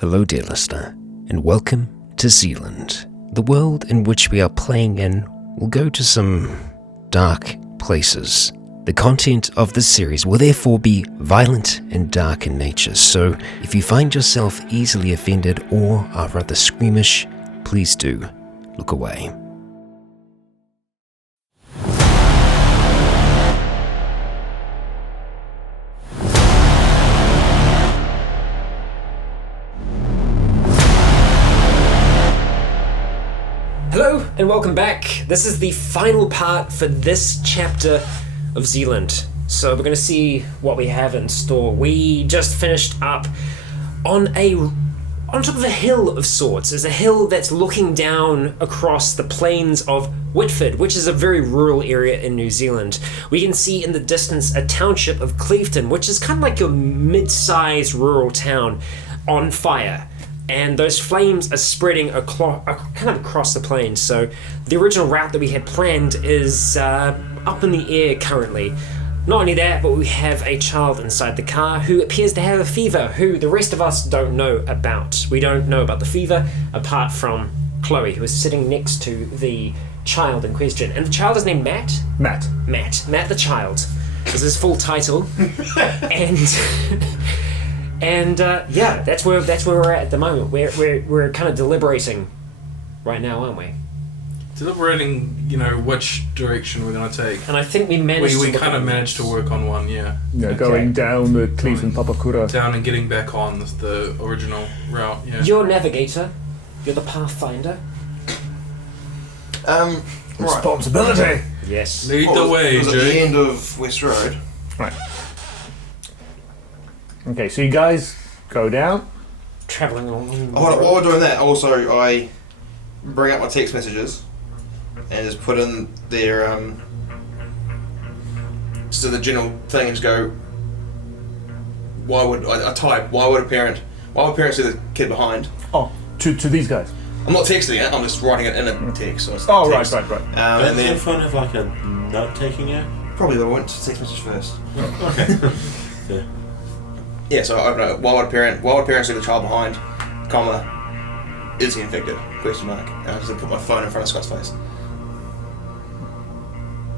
Hello, dear listener, and welcome to Zealand. The world in which we are playing in will go to some dark places. The content of this series will therefore be violent and dark in nature, so if you find yourself easily offended or are rather squeamish, please do look away. Hello and welcome back. This is the final part for this chapter of Zealand. So we're going to see what we have in store. We just finished up on top of a hill of sorts. There's a hill that's looking down across the plains of Whitford, which is a very rural area in New Zealand. We can see in the distance a township of Cleveton, which is kind of like your mid-sized rural town, on fire. And those flames are spreading kind of across the plains. So the original route that we had planned is up in the air currently. Not only that, but we have a child inside the car who appears to have a fever, who the rest of us don't know about. We don't know about the fever, apart from Chloe, who is sitting next to the child in question. And the child is named Matt? Matt the child is his full title. And yeah, that's where we're at the moment. We're kind of deliberating right now, aren't we? Deliberating, which direction we're going to take. And I think we managed. We kind of managed to work on one, yeah. Yeah, okay. Going down the Cleveland Papakura. Down and getting back on the original route. Yeah. You're a navigator. You're the pathfinder. Responsibility. Right. Yes. Lead the way, Jake. At the end of West Road. Right. Okay, so you guys go down. Travelling along. While we're doing that, also I bring up my text messages and just put in their just the general thing and just go. Why would parents leave the kid behind? Oh, to these guys. I'm not texting it. I'm just writing it in a text. So oh, text. right. And then your phone have like a note taking app? Probably I went to text message first. Okay. Yeah. Yeah, so I open it. Why would parents leave the child behind? Comma. Is he infected? Question mark. And I just put my phone in front of Scott's face.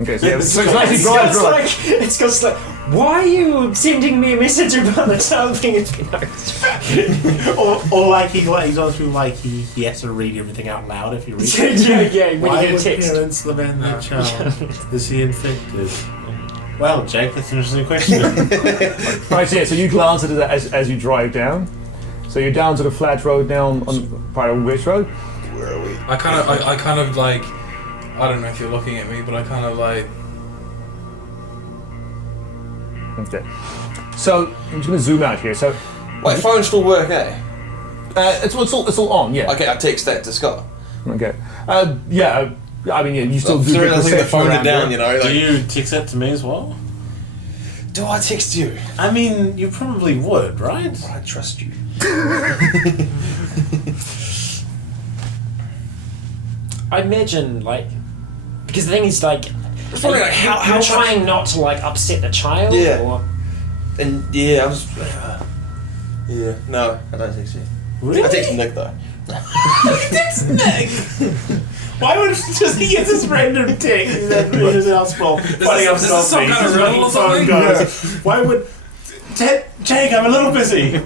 Okay, so it's just like, why are you sending me a message about the child being infected? or like he's on through like he has to read everything out loud if he reads it. yeah. When Why you get a would text. parents abandon their child? Is he infected? Well, Jake, that's an interesting question. Right, so yeah, so you glance at it as you drive down. So you're down to the flat road now on part of West Road. Where are we? I kind of like, I don't know if you're looking at me, but I kind of like. Okay. So I'm just going to zoom out here. So. Wait, phone still work, eh? It's all on, yeah. Okay, I text that to Scott. Okay. Yeah. I mean, yeah, you still do get the phone it down, do you text that to me as well? Do I text you? I mean, you probably would, right? I trust you. I imagine, because the thing is, how trying not to upset the child. Yeah. Or? And yeah, I was. Yeah. No, I don't text you. Really? I text Nick though. Text Nick. Why would he get this random text? He's at his house ball. Is this some kind of riddle or something? Yeah. Why would Jake? I'm a little busy.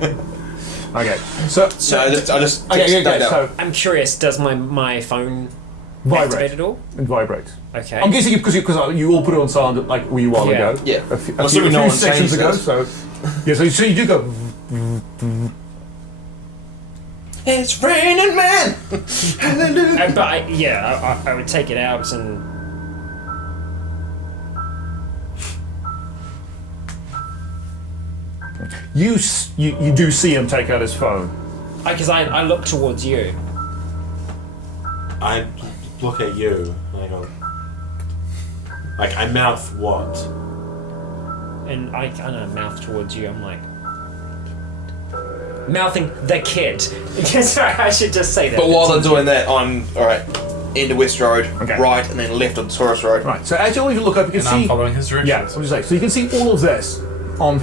Okay. So I just okay. that So I'm curious. Does my phone vibrate activate at all? It vibrates. Okay. I'm guessing because you all put it on silent like a wee while ago. Yeah. A few sections ago. So yeah. So you do go. It's raining, man. Hallelujah. But I would take it out and. You do see him take out his phone. Because I look towards you. I look at you and I go, I mouth what? And I kind of mouth towards you. I'm like. Mouthing the kid. Sorry, I should just say that. But while I'm doing that, I'm alright. End of West Road, okay. Right, and then left on Taurus Road. Right. So as you always look up, you can see. I'm following his directions. Yeah. What do you say? So you can see all of this on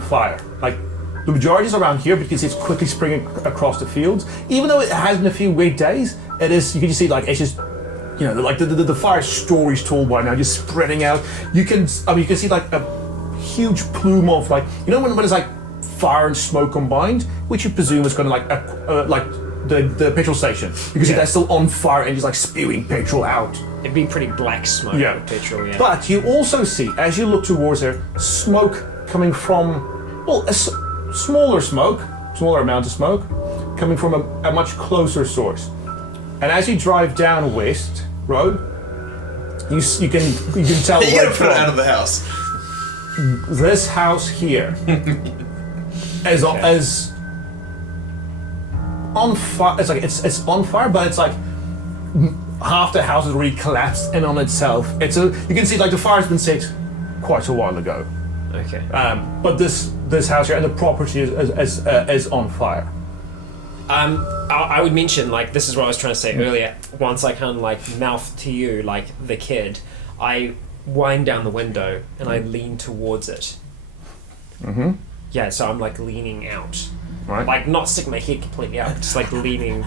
fire, like The majority is around here, but you can see it's quickly springing across the fields. Even though it has been a few weird days, it is. You can just see like it's just, you know, like the fire stories told by now, just spreading out. You can see like a huge plume of like, you know, when it's like fire and smoke combined, which you presume is kind of like the petrol station. You can see that's still on fire and just like spewing petrol out. It'd be pretty black smoke with petrol, yeah. But you also see, as you look towards there, smoke coming from, well, smaller amount of smoke, coming from a much closer source. And as you drive down West Road, you can tell You right gotta put it out of the house. this house here is on fire. It's like it's on fire, but it's like half the house is really collapsed in on itself. You can see like the fire's been set quite a while ago. Okay. But this house here and the property is on fire. I would mention, like, this is what I was trying to say earlier. Once I kind of like mouth to you, like the kid, I wind down the window and I lean towards it. Mm-hmm. Yeah, so I'm like leaning out, Right. like not sticking my head completely out, just like leaning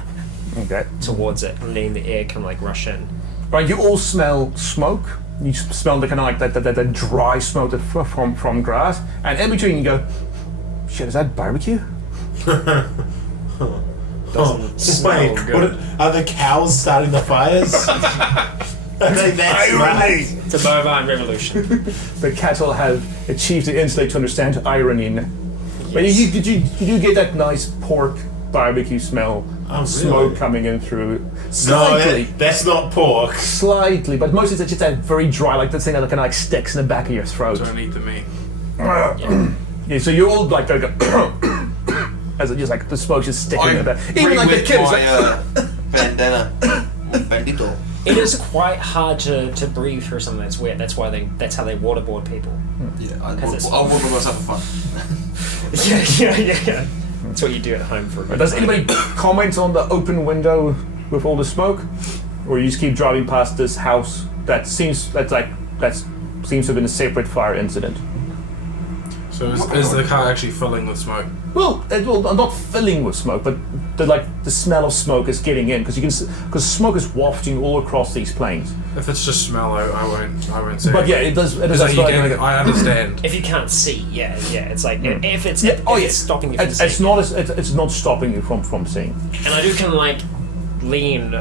towards it and letting the air kind of like rush in. Right. You all smell smoke. You smell the kind of like that dry smoke from grass, and in between you go, shit, is that barbecue? Doesn't smell Wait, good. are the cows starting the fires? It's a bovine revolution. The cattle have achieved the intellect to understand irony. But you do get that nice pork barbecue smell, smoke coming in through. Slightly. No, that's not pork. Slightly, but mostly it's just that very dry, like the thing that kind of like sticks in the back of your throat. Don't eat the meat. Yeah, so you're all like go as it just like the smoke just sticking in there. Even like the kid is like bandana. Bandito. It is quite hard to breathe through something that's wet. That's how they waterboard people. Yeah, I'll walk by myself for fun. Yeah. That's what you do at home for a bit. Does anybody comment on the open window with all the smoke? Or you just keep driving past this house that seems to have been a separate fire incident? So is the car actually filling with smoke? Well, not filling with smoke, but the smell of smoke is getting in because smoke is wafting all across these plains. If it's just smell, I won't say. But yeah, it does. It is. I understand. If you can't see, yeah, it's like if it's it's stopping you from it's seeing. it's not stopping you from seeing. And I do kind of like lean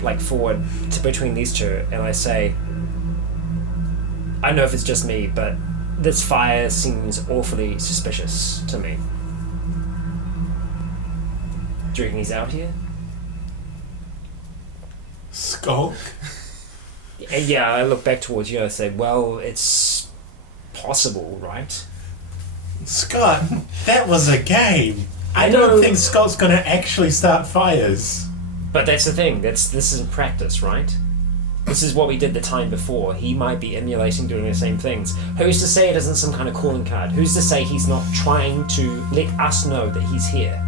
like forward to between these two, and I say, I don't know if it's just me, but this fire seems awfully suspicious to me. Do you reckon he's out here? Skulk? Yeah, I look back towards you and I say, well, it's possible, right? Scott, that was a game. I know. don't think Scott's gonna actually start fires. But that's the thing, this isn't practice, right? This is what we did the time before. He might be emulating doing the same things. Who's to say it isn't some kind of calling card? Who's to say he's not trying to let us know that he's here?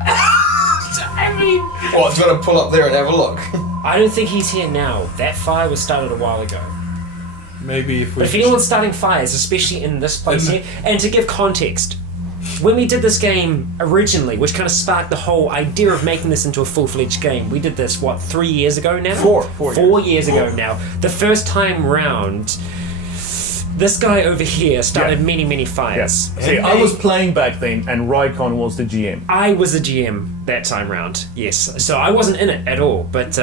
I mean... What, do you want to pull up there and have a look? I don't think he's here now. That fire was started a while ago. Maybe if we... But if anyone's starting fires, especially in this place here, and to give context, when we did this game originally, which kind of sparked the whole idea of making this into a full-fledged game, we did this, 3 years ago now? 4 years ago now. The first time round, this guy over here started many fires. Yes. See, I was playing back then, and Rycon was the GM. I was the GM that time round, yes. So I wasn't in it at all, but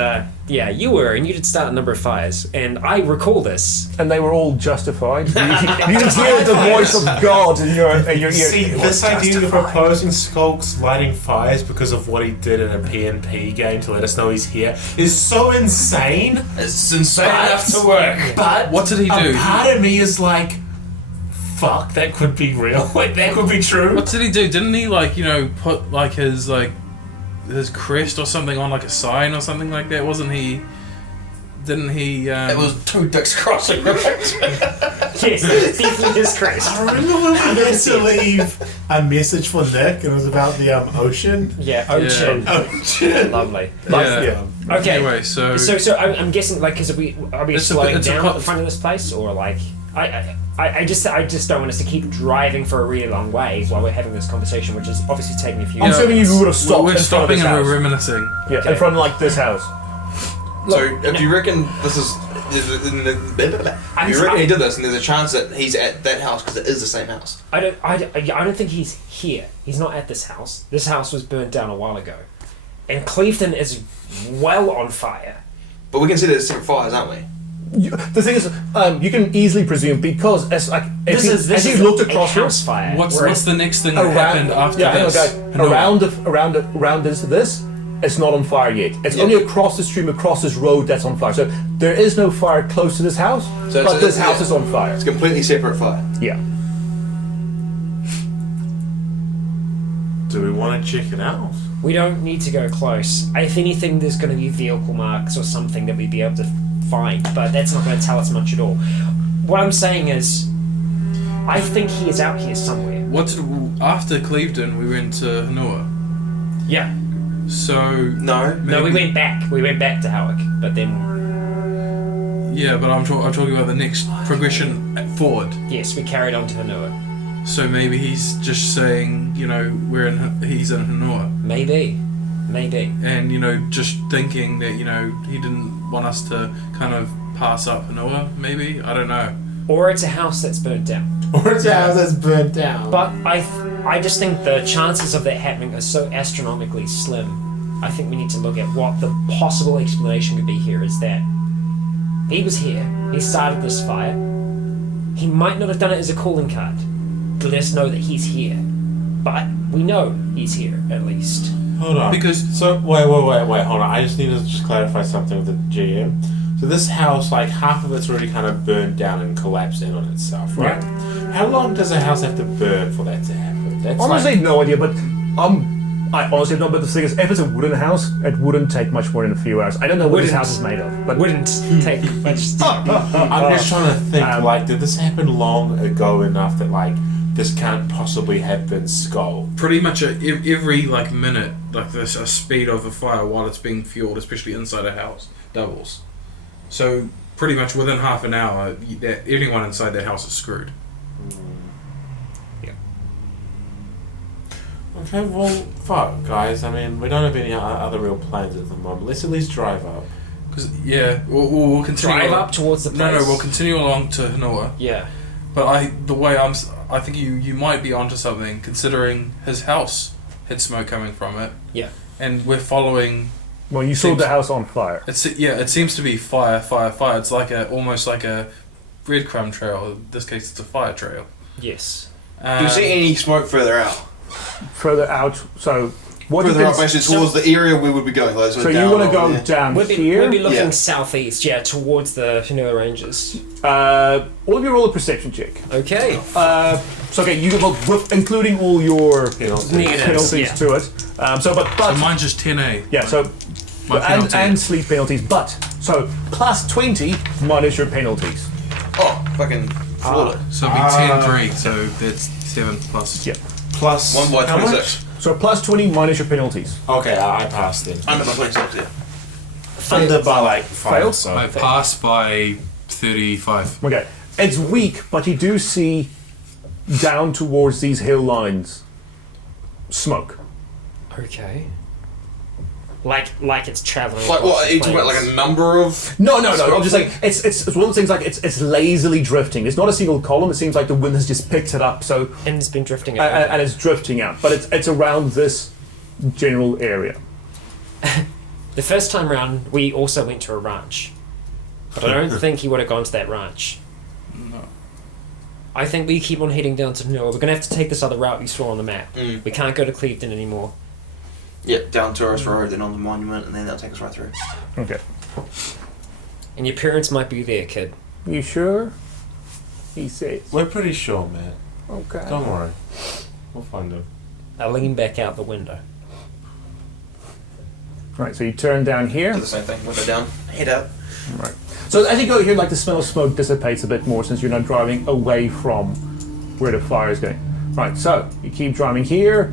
yeah, you were, and you did start a number of fires, and I recall this. And they were all justified. You hear the voice of God in your ear. See, this idea of proposing Skulk's lighting fires because of what he did in a PNP game to let us know he's here is so insane. It's insane enough to work. But what did he do? A part of me is like, fuck, that could be real. Like, that could be true. What did he do? Didn't he put his crest or something on like a sign or something like that? Wasn't he? Didn't he? It was two dicks crossing, right? Yes, definitely his crest. I remember when we had to leave a message for Nick, and it was about the ocean. Yeah, ocean. Ocean. Lovely. Yeah. Okay. Anyway, so I'm guessing, like, because are we slowing down at the front of this place, or like? I just don't want us to keep driving for a really long way while we're having this conversation, which is obviously taking a few. I'm assuming you would have stopped. We're in front of stopping this and house. we're reminiscing. Yeah, in front of like this house. So if you reckon this is, if you reckon he did this, and there's a chance that he's at that house because it is the same house. I don't think he's here. He's not at this house. This house was burnt down a while ago, and Cleveton is well on fire. But we can see that it's separate fires, aren't we? The thing is, you can easily presume because as like as This you is looked a across house here, fire. What's the next thing that happened after this? around this, it's not on fire yet. It's only across the stream, across this road that's on fire. So there is no fire close to this house, but this house is on fire. It's a completely separate fire. Yeah. Do we want to check it out? We don't need to go close. If anything, there's going to be vehicle marks or something that we'd be able to find, but that's not going to tell us much at all. What I'm saying is, I think he is out here somewhere. After Clevedon, we went to Hanua. Yeah. So No. No, we went back. We went back to Howick, but then Yeah, but I'm talking about the next progression forward. yes, we carried on to Hanua. So maybe he's just saying, he's in Hanua, Maybe, and just thinking that he didn't want us to kind of pass up Hanua. Maybe, I don't know. or it's a house that's burnt down. Or it's a house that's burnt down. But I just think the chances of that happening are so astronomically slim. I think we need to look at what the possible explanation could be here. Is that he was here, he started this fire. He might not have done it as a calling card to let us know that he's here, but we know he's here at least. Hold on. Because- so wait, hold on. I just need to just clarify something with the GM. So this house, like half of it's already kind of burned down and collapsed in on itself, right? How long does a house have to burn for that to happen? That's Honestly, no idea, but I honestly don't. But the thing is, if it's a wooden house, it wouldn't take much more than a few hours. I don't know what this house is made of, but Wouldn't take much. I'm just trying to think, did this happen long ago enough that, this can't possibly have been Skull? Pretty much every minute, there's a speed of a fire while it's being fueled, especially inside a house, doubles. So pretty much within half an hour, anyone inside that house is screwed. Okay, well, fuck, guys. I mean, we don't have any other real plans at the moment. Let's at least drive up. Because we'll continue. Drive up towards the place. No, we'll continue along to Hanua. Yeah. But I think you might be onto something, considering his house had smoke coming from it. Yeah. And we're following. well, you saw the house on fire. It seems to be fire. It's almost like a breadcrumb trail. In this case, it's a fire trail. Yes. Do you see any smoke further out? Further out, so what Further you out, can, basically towards the area we would be going. so you want to go down We'll be here. looking Yeah. southeast, towards the Hanua Ranges. All of you roll a perception check. Okay. So okay, you with including all your Negatives, penalties to it. So mine's just 10A. yeah, so My penalty. and sleep penalties, but so plus 20 minus your penalties. Oh, fucking flawed it. So it'll be 10-3. So that's 7 plus. Yeah. Plus 1 by how 26. So plus 20 minus your penalties. Okay, I passed it. Under by 26, yeah. Under by 5. Failed? So. I passed by 35. Okay, it's weak, but you do see down towards these hill lines smoke. Okay. Like it's traveling. Like across what? Are the you talking about plains. a number of? No. I'm just saying it's one of those things it's lazily drifting. It's not a single column. It seems like the wind has just picked it up. So And it's been drifting. and it's drifting out, but it's around this general area. The first time round, we also went to a ranch, but I don't think he would have gone to that ranch. No. I think we keep on heading down to Hanua. We're gonna have to take this other route you saw on the map. We can't go to Clevedon anymore. Yep, down Tourist Road, then on the monument, and then that'll take us right through. Okay. And your parents might be there, kid. You sure? He says. We're pretty sure, man. Okay. Don't worry. We'll find them. I lean back out the window. Right. So you turn down here. Do the same thing. Window down, head up. Right. So as you go here, the smell of smoke dissipates a bit more since you're not driving away from where the fire is going. Right. So you keep driving here.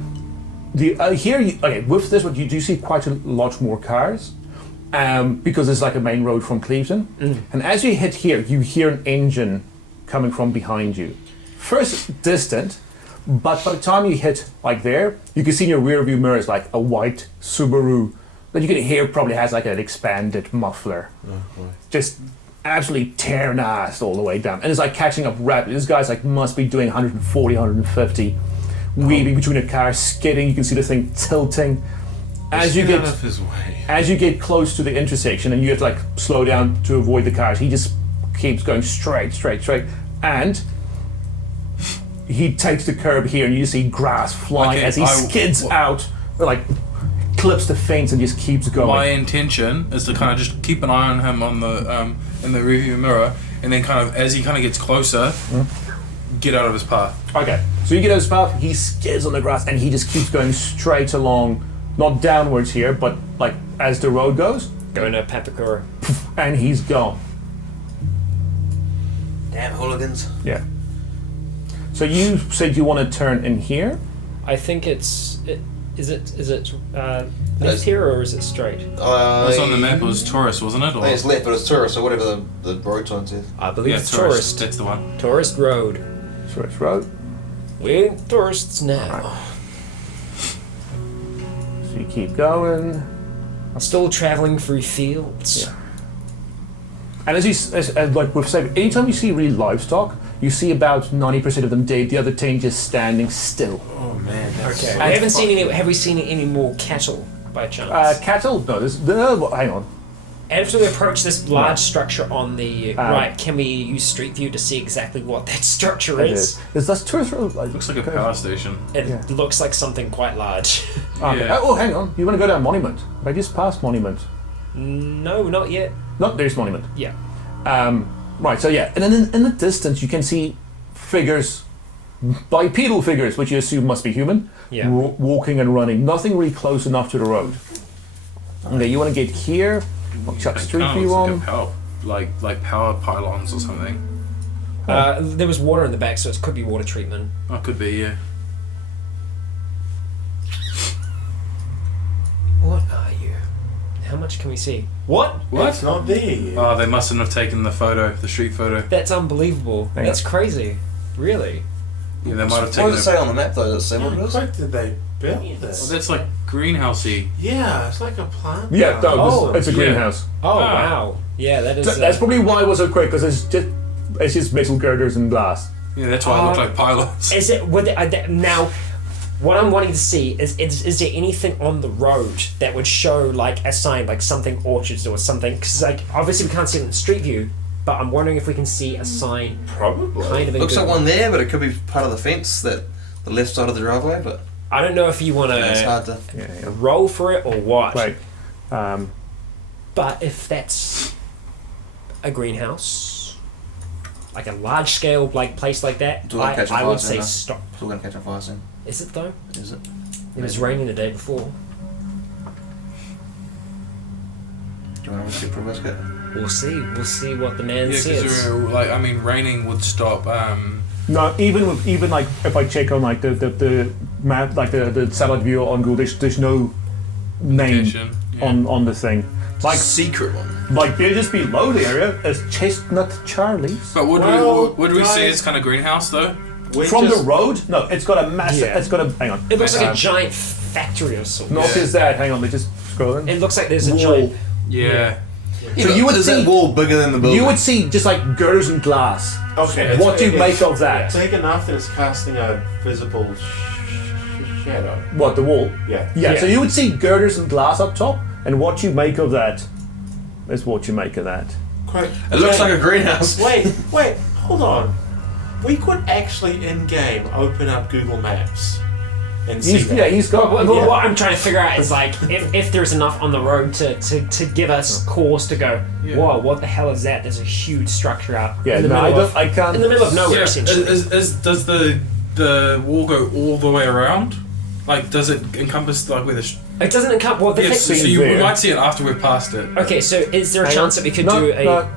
With this, what you do see quite a lot more cars, because it's like a main road from Clevedon. And as you hit here, you hear an engine coming from behind you. First distant, but by the time you hit like there, you can see in your rear view mirror is like a white Subaru that you can hear probably has like an expanded muffler. Just absolutely tearing ass all the way down. And it's like catching up rapidly. This guy's like must be doing 140, 150, weaving between the cars, skidding. You can see the thing tilting. As you Get out of his way. as you get close to the intersection and you have to like slow down to avoid the cars, he just keeps going straight, and he takes the curb here, and you see grass flying Okay, as he skids out, like clips the fence and just keeps going. My intention is to kind of just keep an eye on him on the in the rearview mirror, and then kind of as he kind of gets closer, get out of his path. Okay, so you get out of his path, he skids on the grass, and he just keeps going straight along, not downwards here, but like as the road goes, Going to Papakura. and he's gone. Damn hooligans. Yeah. So you said you want to turn in here. I think is it left here or is it straight? It was on the map. It was tourist, wasn't it? I think it's left, but it's tourist, or whatever the road sign says. I believe Yeah, it's tourist. That's the one. Tourist road. Tourist road. We're tourists now. So you keep going. Still traveling through fields. Yeah. And as like we've said, anytime you see really livestock, you see about 90% of them dead, the other 10 just standing still. Oh man, that's Okay. so We haven't seen funny. any. Have we seen any more cattle by chance? Cattle? No, hang on. After we approach this large structure on the right, can we use Street View to see exactly what that structure It is? is that tourist road? Looks like a power station. It Yeah. looks like something quite large. Okay. Yeah. Oh, hang on. You want to go down Monument? I just passed Monument. No, not yet. No, there's Monument. Yeah. Right, so yeah, and then in the distance you can see figures, bipedal figures, which you assume must be human, Yeah. walking and running. Nothing really close enough to the road. Okay, you want to get here? I'll chuck Street Kinda View looks on. like a power, like power pylons or something. There was water in the back, so it could be water treatment. Oh, could be, yeah. What are you? How much can we see? What? It's not there yet. Oh, they mustn't have taken the photo, the street photo. That's unbelievable. Hang That's on. crazy. Really? Yeah, they might have What taken does it the. say on the map though? Does it say what it How is? quick did they build Well, this? that's like greenhousey. Yeah, it's like a plant. Yeah, no, Oh, it's a yeah. greenhouse. Oh Ah. wow. Yeah, that is. That's probably why it was so quick, because it's just metal girders and glass. Yeah, that's why it looked like pylons. Is it? Would now? What I'm wanting to see is there anything on the road that would show like a sign, like something orchards or something? Because like obviously we can't see it in the street view, but I'm wondering if we can see a sign. Probably. Kind of. Looks like one there, but it could be part of the fence, that the left side of the driveway. But I don't know if you want it's hard to to. Yeah. roll for it or what. Right. But if that's a greenhouse, like a large scale like place like that, Do I catch a I would fire say soon, stop. It's all going to catch on fire soon. Is it though? Is it? It was raining the day before. Do you want to risk it for a biscuit? We'll see. We'll see what the man Yeah, says. because like I mean, raining would stop. No, even like if I check on like the map, like the satellite view on Google, there's no name Location, yeah. on the thing. Like Secret one. like just below the area is Chestnut Charlie's. But would Well, we say guys- it's kind of greenhouse though? We From just- the road? No, it's got a massive. Yeah. It's got a. Hang on. It looks like a Um, giant factory or something. Not just that. Hang on. They just scrolling. It looks like there's a Wall. giant. Yeah. Yeah, So but you would is see- that wall bigger than the building? You would see just like girders and glass. Okay. What do you it's make of that? big enough that it's casting a visible shadow. What, the wall? Yeah. Yeah. Yeah. So you would see girders and glass up top, and what you make of that is what you make of that. Quite. It looks like a greenhouse. Wait, hold on. We could actually in game open up Google Maps and see that. He's got. What I'm trying to figure out is like if there's enough on the road to give us cause to go. Yeah. Whoa! What the hell is that? There's a huge structure out. Yeah. in the No, I middle don't. of, I can't. in the middle of nowhere. Yeah. Essentially. Does the wall go all the way around? Like, does it encompass like where the? It doesn't encompass. Well, the Yes. So thing, Seems we there. might see it after we've passed it. okay, so is there a Hang chance on. that we could No, do a? no.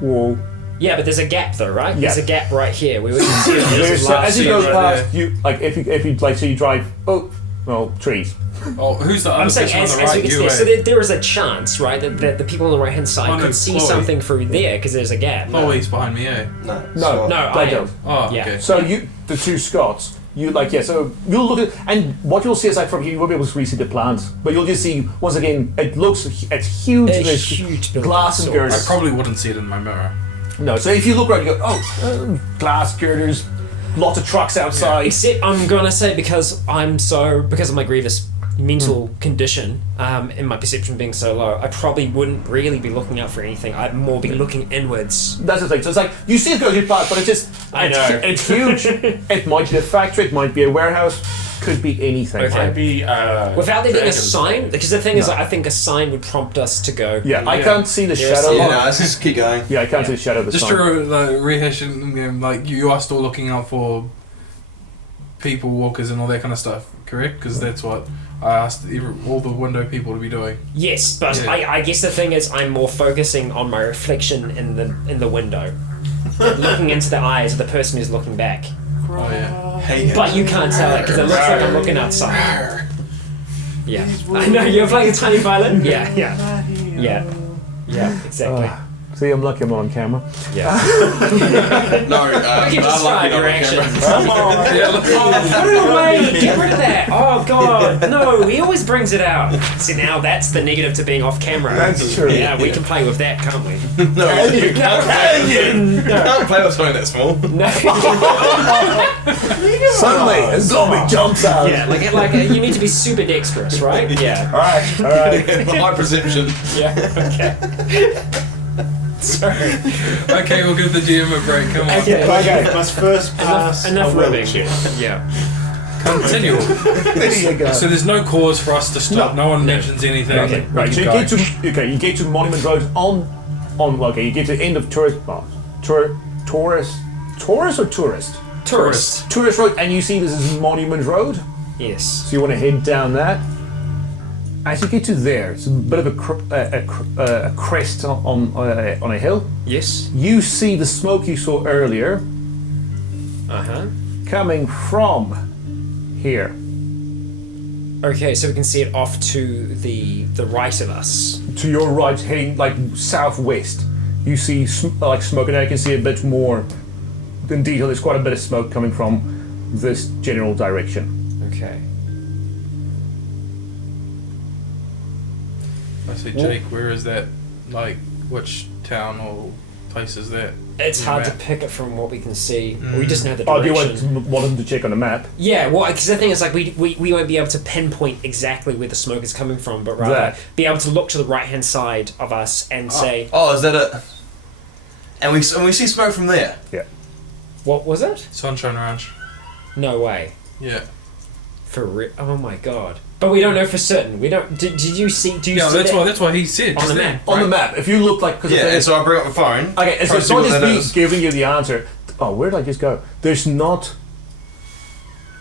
Wall. Yeah, but there's a gap though, right? Yeah. There's a gap right here. We can see it. There's There's, a large as you seat go right past, you like if you like so you drive. Oh, Well, trees. Oh, who's the other I'm saying person as on the we right? get You, there, eh? so there is a chance, right, that the people on the right hand side Oh, no, could see Chloe. something through there because there's a gap. Chloe's behind me, eh? No. No, No, I I am. don't. Oh, Yeah. okay. So the two Scots, so you'll look at, and what you'll see is like from here, you won't be able to really see the plants, but you'll just see, once again, it's huge, A there's huge building. glass and So- girders. I probably wouldn't see it in my mirror. No, so if you look around, you go, glass girders, lots of trucks outside. Except I'm gonna say because of my grievous mental condition, and my perception being so low, I probably wouldn't really be looking out for anything. I'd more be looking inwards. That's the thing. So it's like you see it go past, but it's just I know. it's huge. It might be a factory, it might be a warehouse, could be anything. Okay. Might be Without there being a dragons. sign, because the thing is, No. I think a sign would prompt us to go. Yeah, I Yeah. can't see the Yes. shadow. Yeah, no, let's just keep going. Yeah, I can't see the shadow of the Just sign. to rehash it, like you are still looking out for people, walkers, and all that kind of stuff, correct? Because that's what I asked all the window people to be doing. Yes, but Yeah. I guess the thing is, I'm more focusing on my reflection in the window, looking into the eyes of the person who's looking back. Oh yeah. Hey, But you can't tell it because it looks like I'm looking outside. Yeah, I know you're playing a tiny violin. Yeah, exactly. See, I'm lucky I'm on camera. Yeah. No, You can describe your actions. Yeah, look. Put it away! Get rid of that! Oh god, no, he always brings it out. See, now that's the negative to being off camera. That's true. Yeah, we can play with that, can't we? no, you No. can't play with something that small. No. Suddenly, a zombie jumps out. Yeah, like you need to be super dexterous, right? Yeah. All right. High perception. Yeah. Okay. Sorry. Okay, we'll give the GM a break. Come on. Okay. Must first pass Enough a will ribbing. check. Yeah. Continue. There you go. So there's no cause for us to stop. No one No. mentions anything. Okay. We Right, so can you go. get to Monument Road you get to the end of tourist Road, and you see this is Monument Road. Yes. So you want to head down that. As you get to there, it's a bit of a crest on a hill. Yes. You see the smoke you saw earlier Uh-huh. coming from here. Okay, so we can see it off to the right of us. To your right, heading like southwest. You see smoke, and I can see a bit more in detail. There's quite a bit of smoke coming from this general direction. Okay. I say, Jake, where is that? Like, which town or place is that? It's hard to Map. pick it from what we can see. We just know the Oh, do you direction. want them to check on the map? Yeah, well, because the thing is, like, we won't be able to pinpoint exactly where the smoke is coming from, but rather That. be able to look to the right-hand side of us and say, Oh, is that it? And we see smoke from there. what was it? Sunshine Ranch. No way. Yeah. For real? Oh my god. But we don't know for certain. We don't. Did you see? Do you Yeah, see that's why he said On just the then, map. On the right? map, if you look like... Yeah, and so I bring up my phone. Okay, so try to it's see not what just that me is. giving you the answer. Oh, where did I just go? There's not...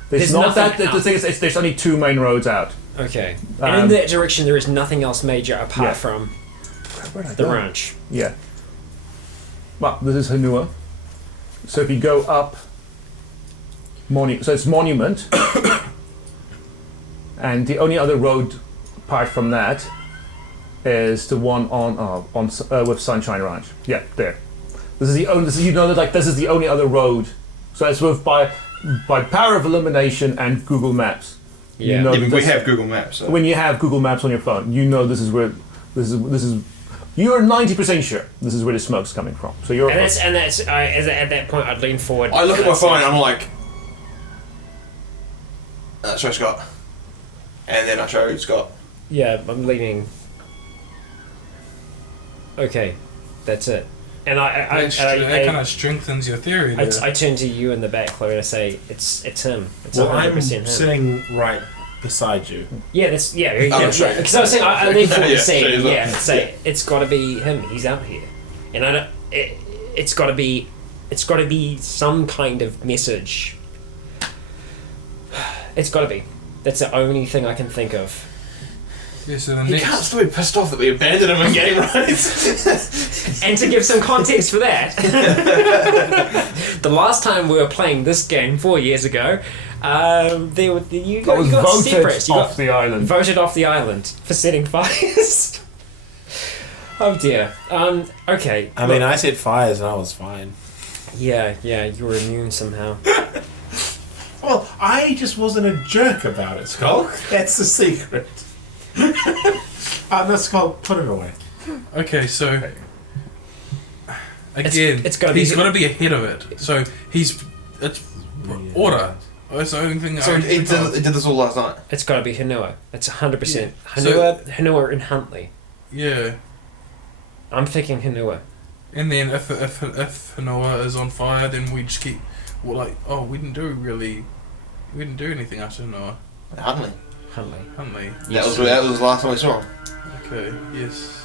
There's not nothing that... The thing is, there's only two main roads out. Okay. And in that direction, there is nothing else major apart Yeah. from Where did I the go? ranch. Yeah. Well, this is Hanua. So if you go up... so it's Monument. And the only other road apart from that is the one with Sunshine Ranch. Yeah, there. This is the only... you know that this is the only other road. So it's with by power of elimination and Google Maps. Yeah. You know Yeah, but we this- have Google Maps. So. when you have Google Maps on your phone, you know this is where this is. You're 90% sure this is where the smoke's coming from. So you're. And that's at that point, I'd lean forward. I look at and my I'd say- phone and I'm like, show Scott. And then I show Scott. Yeah, I'm leaning. Okay, that's it. And That kind of strengthens your theory. I there. turn to you in the back, Chloe, and I say, "It's him. It's Well, 100% I'm him." sitting right beside you. Yeah, that's yeah. I'm sure. Because I was saying, I lean forward Yeah, to say, sure, he's yeah, not- say it's got to be him. He's out here, and I don't. It's got to be some kind of message. It's got to be. That's the only thing I can think of. Yeah, so the He next. can't still be pissed off that we abandoned him again, right? And to give some context for that, the last time we were playing this game 4 years ago, You I got, was you got voted separate. You got off the island. voted off the island for setting fires. Oh dear. Okay. I mean, I said fires and I was fine. Yeah, you were immune somehow. Well, I just wasn't a jerk about it, Skull. That's the secret. No, Skull, put it away. Okay, so again, It's gotta he's be- got to be ahead of it. So it's order. That's the only thing. So he did this all last night. It's got to be Hanua. It's 100%. Yeah. Hanua and Huntley. Yeah, I'm thinking Hanua. and then if Hanoa is on fire, then we just keep. We're like, oh, we didn't do anything after Hanoa. Huntley. Huntley. Yes. That was the last time we saw him. Okay. Yes.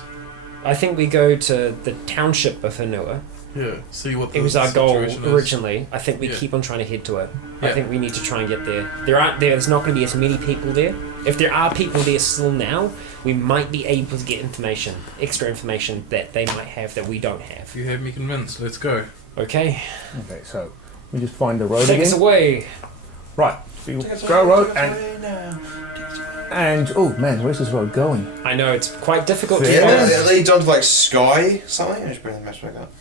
I think we go to the township of Hanua. Yeah. See what the It was our goal situation is. originally. I think we Yeah. keep on trying to head to it. I Yeah. think we need to try and get there. There's not going to be as many people there. If there are people there still now, we might be able to get extra information that they might have that we don't have. You have me convinced. Let's go. Okay, Okay, so we just find the road take again. us away. Right, so you go road and oh man, where's this road going? I know it's quite difficult Fair. to Yeah, follow. it leads on to like Sky something. I just bring the match back up.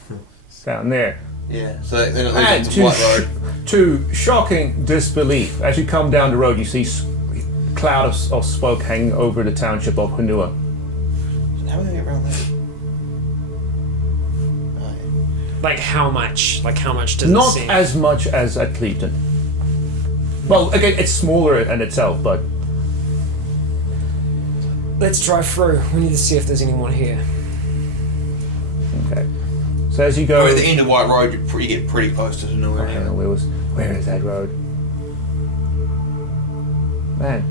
Down there. Yeah. So then it leads on And to White Road. to shocking disbelief, as you come down the road, you see cloud of smoke hanging over the township of Hanua. How are we gonna get around that? Oh, yeah. Like how much? Like how much does Not it seem? as much as at Cleveton. Well, again, it's smaller in itself, but Let's drive through. We need to see if there's anyone here. okay. So as you go, At the end of White Road, you get pretty close to nowhere. I don't know where is that road? Man,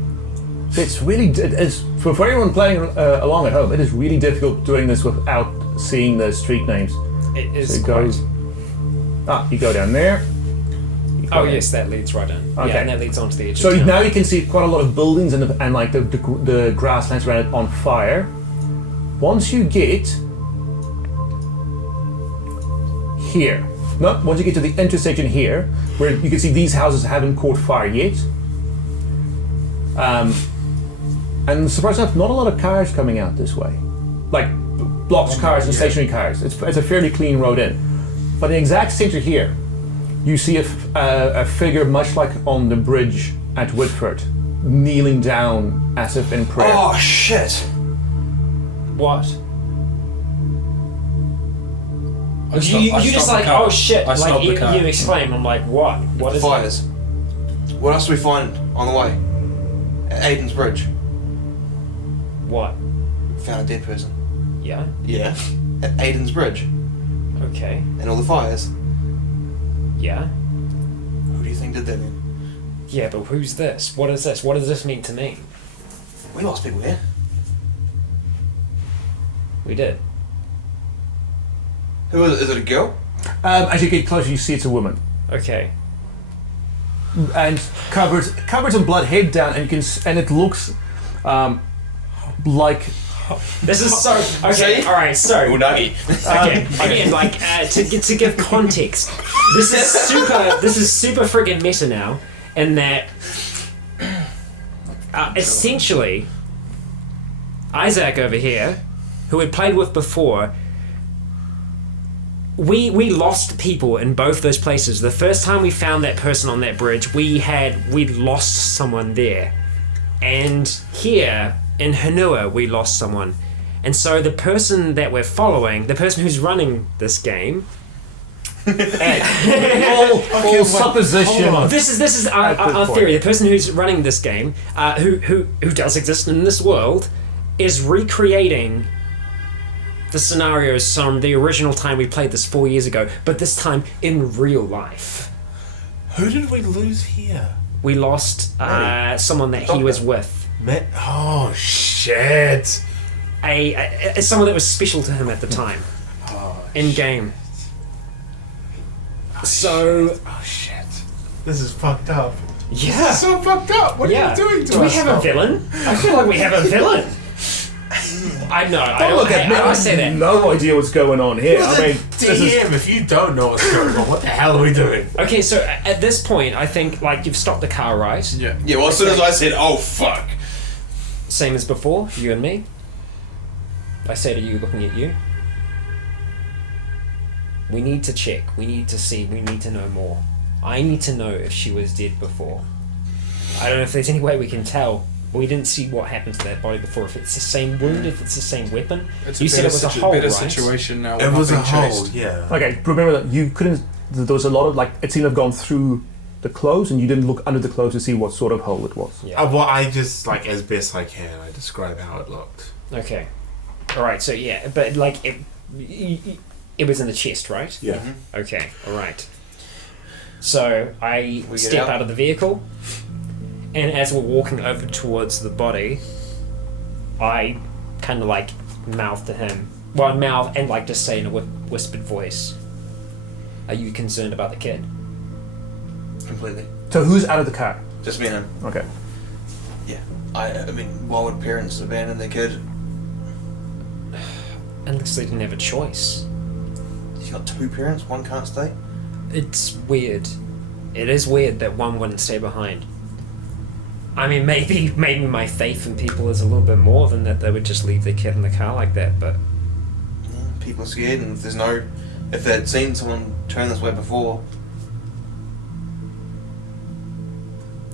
it's for anyone playing along at home. It is really difficult doing this without seeing the street names. It is. So it quite- goes. You go down there. You go Oh in. yes, that leads right in. Okay. Yeah, and that leads onto the edge. So of town. now you can see quite a lot of buildings and like the grasslands around it on fire. Once you get here, once you get to the intersection here, where you can see these houses haven't caught fire yet. And surprisingly enough, not a lot of cars coming out this way, like blocks cars and stationary cars. It's a fairly clean road in. But in the exact center here, you see a figure much like on the bridge at Whitford, kneeling down as if in prayer. Oh shit! What? I You stopped just the like, car. oh shit, I like stopped you the car. exclaim. I'm like, what? What is Fires. What else do we find on the way? At Aiden's Bridge. it? What? Found a dead person. Yeah. Yeah. At Aiden's Bridge. Okay. And all the fires. Yeah. Who do you think did that then? Yeah, but who's this? What is this? What does this mean to me? We lost people here. We did. Who is it? Is it a girl? As you get closer, you see it's a woman, Okay. and covered in blood, head down, and you can and it looks like This is so okay. See? All right. So Unagi. okay. Again, like to give context, this is super friggin' meta now, in that essentially Isaac over here, who we played with before. We lost people in both those places. The first time we found that person on that bridge, we'd lost someone there, and here in Hanua we lost someone, and so the person that we're following, the person who's running this game, all supposition. this is our point. theory. The person who's running this game, who does exist in this world, is recreating the scenarios from the original time we played this 4 years ago, but this time in real life. Who did we lose here? We lost someone that he was with. Oh shit! Someone that was special to him at the time. In game. So Oh shit! This is fucked up. yeah. So fucked up. What are you doing to Do we us? have a villain? I feel like we have a villain. I know. Don't look at me. I say that. No idea what's going on here. Well, I mean, DM, if you don't know what's going on, what the hell are we doing? Okay, so at this point, I think like you've stopped the car, right? Yeah. Yeah, well, as soon as I said, oh, fuck. Same as before, you and me. I say to you, looking at you. We need to check. We need to see. We need to know more. I need to know if she was dead before. I don't know if there's any way we can tell. We didn't see what happened to that body before. If it's the same wound, if it's the same weapon. It's You said it was a hole, better right? situation now. It we're was a not being hole, chased. yeah. okay, remember that you couldn't. There was a lot of like it seemed to have gone through the clothes, and you didn't look under the clothes to see what sort of hole it was. Yeah. Well, I just, like, as best I can, I describe how it looked. Okay. All right. So yeah, but like it was in the chest, right? Yeah. Mm-hmm. Okay. All right. So I We get step out? out of the vehicle, and as we're walking over towards the body, I kind of like mouth to him. Well, mouth and like just say in a whispered voice, "Are you concerned about the kid?" Completely. So who's out of the car? Just me and him. Okay. Yeah. I mean, why would parents abandon their kid? Unless they didn't have a choice. You got two parents, one can't stay? It's weird. It is weird that one wouldn't stay behind. I mean, maybe my faith in people is a little bit more than that they would just leave their kid in the car like that, but Yeah, people are scared, and if they'd seen someone turn this way before,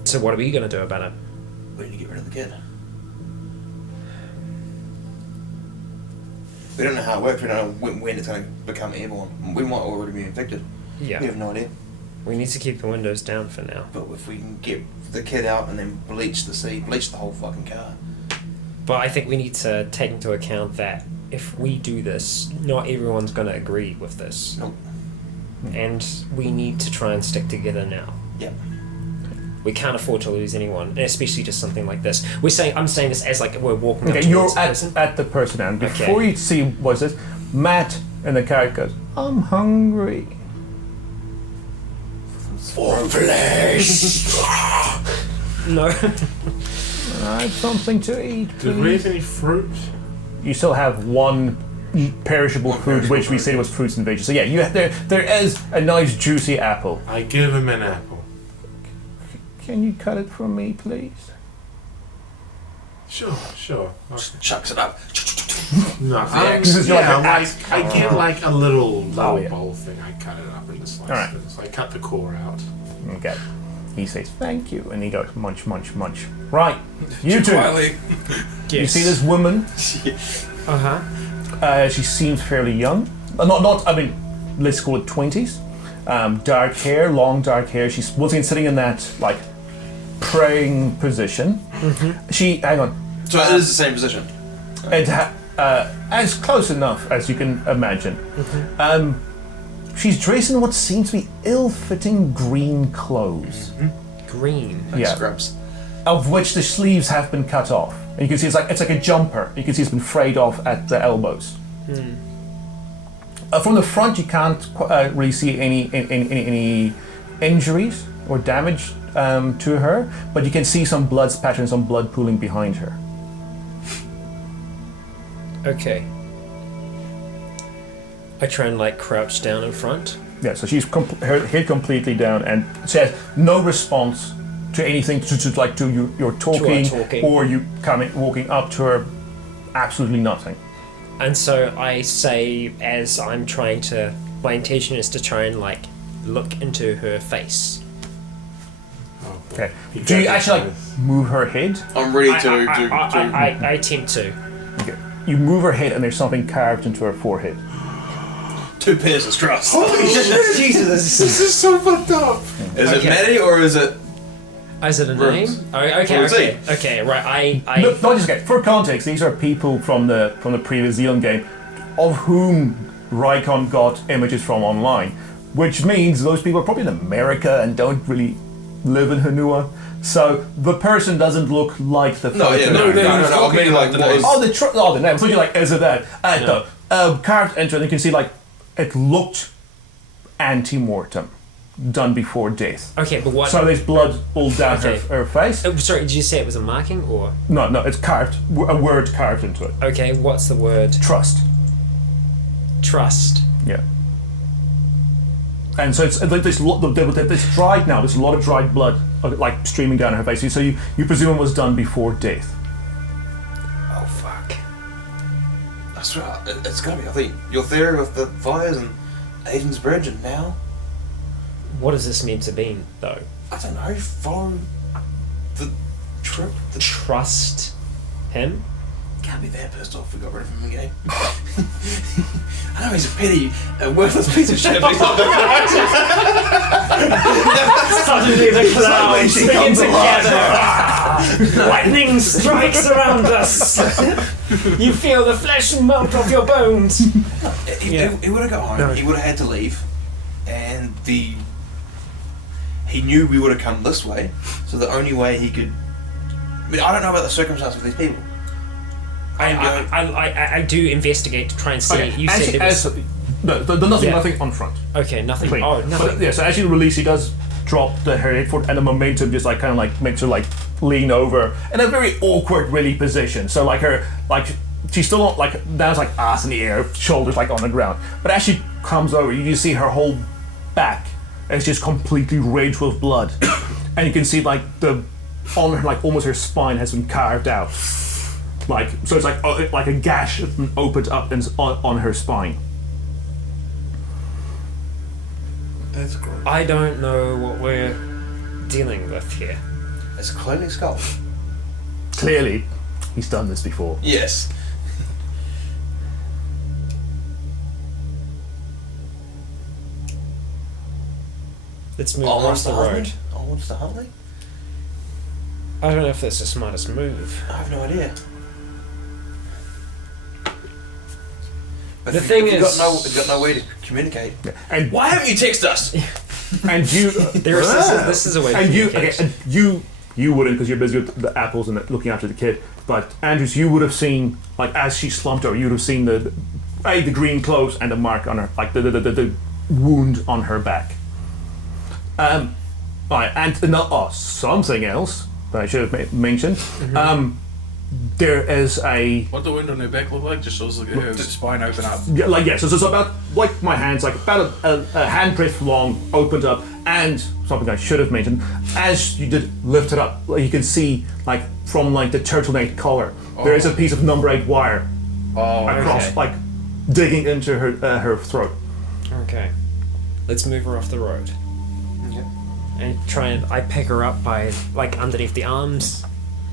so what are we going to do about it? we need to get rid of the kid. We don't know how it works, we don't know when it's going to become airborne. We might already be infected. Yeah. We have no idea. We need to keep the windows down for now. But if we can get the kid out and then bleach the whole fucking car. But I think we need to take into account that if we do this, not everyone's going to agree with this. Nope. And we need to try and stick together now. Yeah. We can't afford to lose anyone, and especially just something like this. I'm saying this as like we're walking up Okay, you're towards the person. at the person, and Okay. before you see what's this, Matt in the car goes, "I'm hungry." For flesh! No. I have something to eat, Did we please. have any fruit? You still have one perishable One food, perishable which we food. said was fruits and veggies. So yeah, there is a nice juicy apple. I give him an apple. Can you cut it for me, please? Sure. Okay. Chucks it up. No, This is like yeah, an like, axe. I get like a little yeah. bowl thing. I cut it up into slices. Alright. So I cut the core out. Okay. He says thank you, and he goes munch, munch, munch. Right, you two. Quietly. You see this woman? Uh-huh. She seems fairly young. I mean, let's call it 20s. Dark hair, long dark hair. She's once again sitting in that like praying position. Hang on. So it is the same position. As close enough as you can imagine. She's dressed in what seems to be ill-fitting green clothes, Green. Like Yeah. scrubs. of which the sleeves have been cut off. And you can see it's like a jumper. You can see it's been frayed off at the elbows. From the front, you can't really see any injuries or damage to her, but you can see some blood spattering, some blood pooling behind her. Okay. I try and like crouch down in front. Yeah, so she's her head completely down, and she has no response to anything to your talking, talking. or you walking up to her. Absolutely nothing. And so I say, as I'm trying to, my intention is to try and like look into her face. Oh, Okay. he Do you got actually this. move her head? I'm ready I to attempt to. Okay. You move her head, and there's something carved into her forehead. two pairs of straws. Jesus. This is so fucked up. Is it Okay. Maddie or is it? Is it a name? Rooms. Oh, okay, Rooms. okay, right. No, not just okay. For context, these are people from the previous Zealand game, of whom Rycon got images from online, which means those people are probably in America and don't really live in Hanua. So the person doesn't look like the No, yeah, photo. no. I mean, like, the what name. is? The name. So you're like, is it that? No. Carved into it, you can see like it looked anti-mortem. done before death. Okay, but what? So there's blood all down Okay. her face. Oh, sorry, did you say it was a marking or? No, it's carved. A word carved into it. Okay, what's the word? Trust. Trust. Yeah. And so it's like this dried now. There's a lot of dried blood like streaming down her face. So you presume it was done before death. Oh fuck. That's right. It's gotta be. I think your theory with the fires and Aiden's Bridge, and now What is this meant to be, though? I don't know. Follow the trip. The Trust him? Can't be that pissed off we got rid of him in the game. I know he's a petty, worthless piece of shit, but he's not Suddenly the clouds she begin comes to alive. gather. Lightning strikes around us. You feel the flesh melt off your bones. He would have got home. No. He would have had to leave, and he knew we would have come this way. So the only way he could. I mean, I don't know about the circumstances of these people. I do investigate to try and see. Okay. You said it was Nothing on front. okay. Nothing. Clean. Oh, nothing. But, yeah, so as you release, he does drop her head forward, and the momentum just like kind of like makes her like lean over in a very awkward, really position. So like she's still not like now it's like ass in the air, shoulders like on the ground. But as she comes over, you just see her whole back is just completely ridged with blood, and you can see like on her like almost her spine has been carved out. Like so, it's like a gash has been opened up on her spine. That's gross. I don't know what we're dealing with here. It's clearly a skull. Clearly, he's done this before. Yes. Let's move across the road. Almost the Huntley? I don't know if that's the smartest move. I have no idea. But The if thing you've is- got no way to communicate. And Why haven't you texted us? and you This is a way to and you communicate. and you wouldn't because you're busy with the apples and looking after the kid. But Andrews, you would have seen like as she slumped over, you would have seen the green clothes and the mark on her, like the wound on her back. Right, and something else that I should have mentioned. There is a What the wound on her back look like? Just shows like her spine open up. so it's about like my hands, like about a handbreadth long, opened up, and something I should have mentioned. As you did lift it up, like, you can see like from like the turtleneck collar, there is a piece of number 8 wire across, okay. like digging into her throat. Okay. Let's move her off the road. Okay. And I pick her up by like underneath the arms,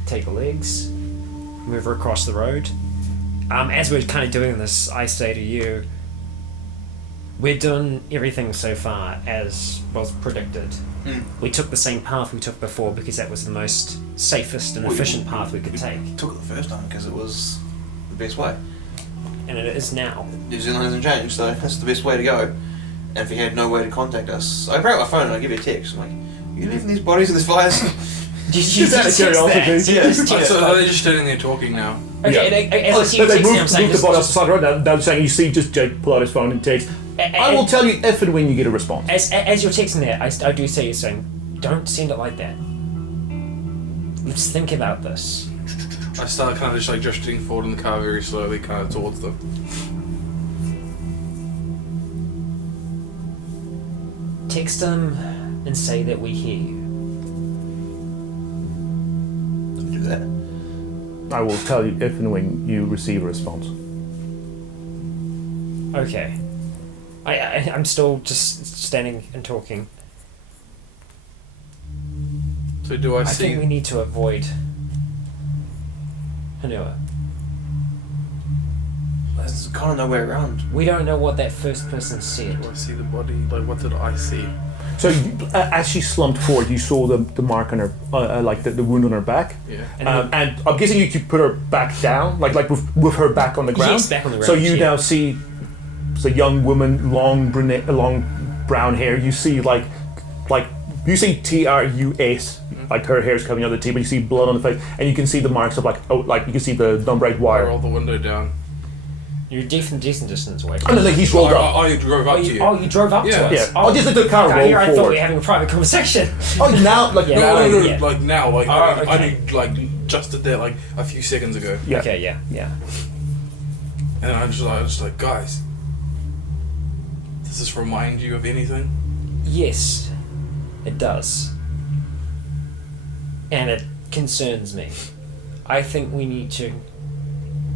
take the legs, move her across the road. As we're kind of doing this, I say to you, we're doing everything so far as was predicted. We took the same path we took before because that was the most safest and efficient path we could take. Took it the first time because it was the best way. And it is now. New Zealand hasn't changed, so that's the best way to go. And if you had no way to contact us, I grab my phone and I give you a text. I'm like, you leaving these bodies in this fires? Just out of curiosity. So are they just standing there talking now? Okay, Yeah. as I see you They texting, I'm moved saying the just, body off the side of the road. Now saying you see just Jake pull out his phone and text. I will tell you if and when you get a response. as you're texting that, I do say you're saying, don't send it like that. Let's think about this. I start kind of just like drifting forward in the car very slowly, kind of towards them. Text them and say that we hear you. Do that. I will tell you if and when you receive a response. Okay. I'm still just standing and talking. So do I I see? think we need to avoid Hanua. There's kind of no way around. We don't know what that first person said. Do I see the body? Like, what did I see? So as she slumped forward, you saw the mark on her, like the wound on her back. Yeah. And I'm guessing you could put her back down, like with her back on the ground. Yes, back on the ground. So you yeah. now see the young woman, long brunette, long brown hair. You see like you see TRUS, like her hair's coming out of the T, but you see blood on the face, and you can see the marks of like you can see the number 8 I wire. roll the window down. You're a decent distance away. Oh, no, like he's rolled up. I drove up to you. Oh, you drove up to us? Yeah. Oh, Just let the car roll here I thought forward. we were having a private conversation. Oh, now, like, Yeah. No, Yeah. like now, like Oh, I okay. did, like just did that like a few seconds ago, Yeah. Okay, yeah. and I was just like, guys, does this remind you of anything? Yes, it does. And it concerns me. I think we need to...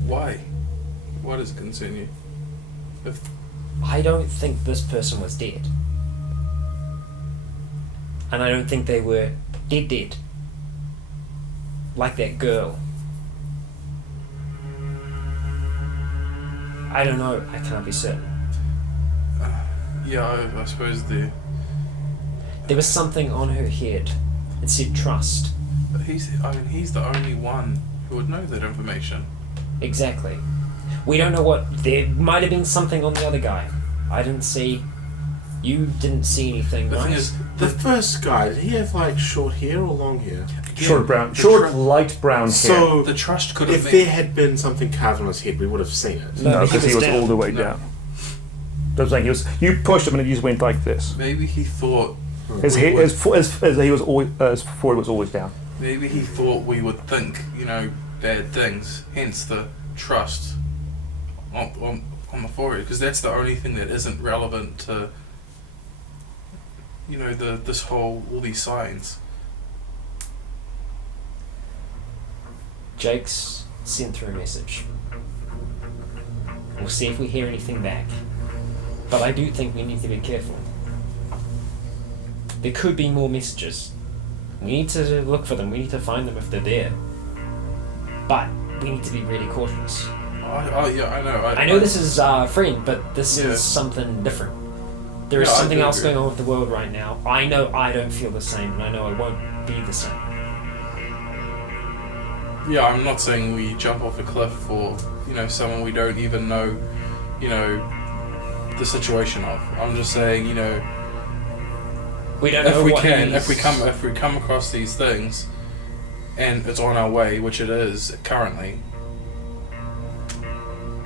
Why? Why does it concern you? I don't think this person was dead. And I don't think they were dead. Like that girl. I don't know. I can't be certain. Yeah, I suppose There was something on her head. It said trust. but he's the only one who would know that information. Exactly. We don't know what... There might have been something on the other guy. I didn't see... You didn't see anything, The right? thing is, The first guy, did he have like short hair or long hair? again, Short, light brown hair. So the trust could have if been. there had been something carved on his head, we would have seen it. No, No, because he was down. all the way No. down. That's like you pushed him and he just went like this. Maybe he thought. His we head, would- his forehead was always down. Maybe he thought we would think, bad things. Hence the trust on the forehead, because that's the only thing that isn't relevant to. All these signs. Jake's sent through a message. We'll see if we hear anything back. But I do think we need to be careful. There could be more messages. We need to look for them. We need to find them if they're there. But we need to be really cautious. Yeah, I know. I know this is our friend, but this Yeah. is something different. There is Yeah, I something do else agree. going on with the world right now. I know I don't feel the same, and I know it won't be the same. Yeah, I'm not saying we jump off a cliff for someone we don't even know, the situation of. I'm just saying, We don't if know we what can, he's- if we come across these things, and it's on our way, which it is currently.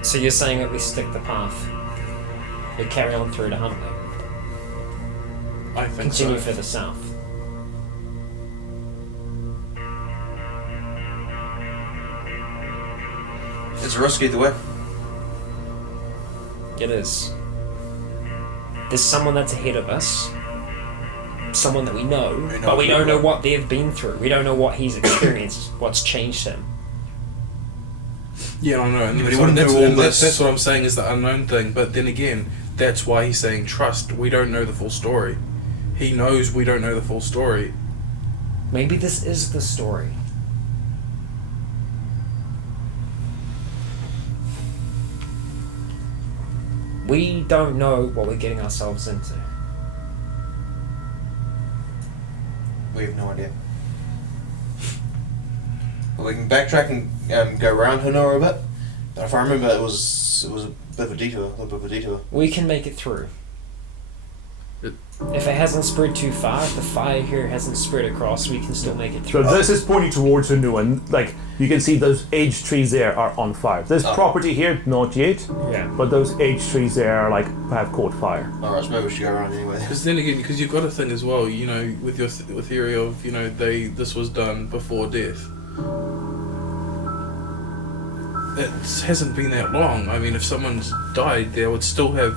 So you're saying that we stick the path? We carry on through to Huntley? I think Continue so. further south? It's a risk either way. It is. There's someone that's ahead of us. Someone that we know, We know but we don't people. know what they've been through. We don't know what he's experienced, what's changed him. Yeah, I know. And Yeah, but that's he what- wouldn't that's, know all and that's, this. that's what I'm saying is the unknown thing. But then again, that's why he's saying trust. We don't know the full story. He knows we don't know the full story. Maybe this is the story. We don't know what we're getting ourselves into. We have no idea. Well, we can backtrack and go around Honora a bit. But if I remember, it was a bit of a detour, a little bit of a detour. We can make it through. It- If it hasn't spread too far, if the fire here hasn't spread across, we can still make it So through. this is pointing towards Hanuan. Like you can see those age trees there are on fire. This Oh. property here, not yet, Yeah. but those age trees there are have caught fire. Alright, so maybe we should go around anyway. Because then again, because you've got to think as well, with your theory of this was done before death. It hasn't been that long. I mean, if someone's died, they would still have,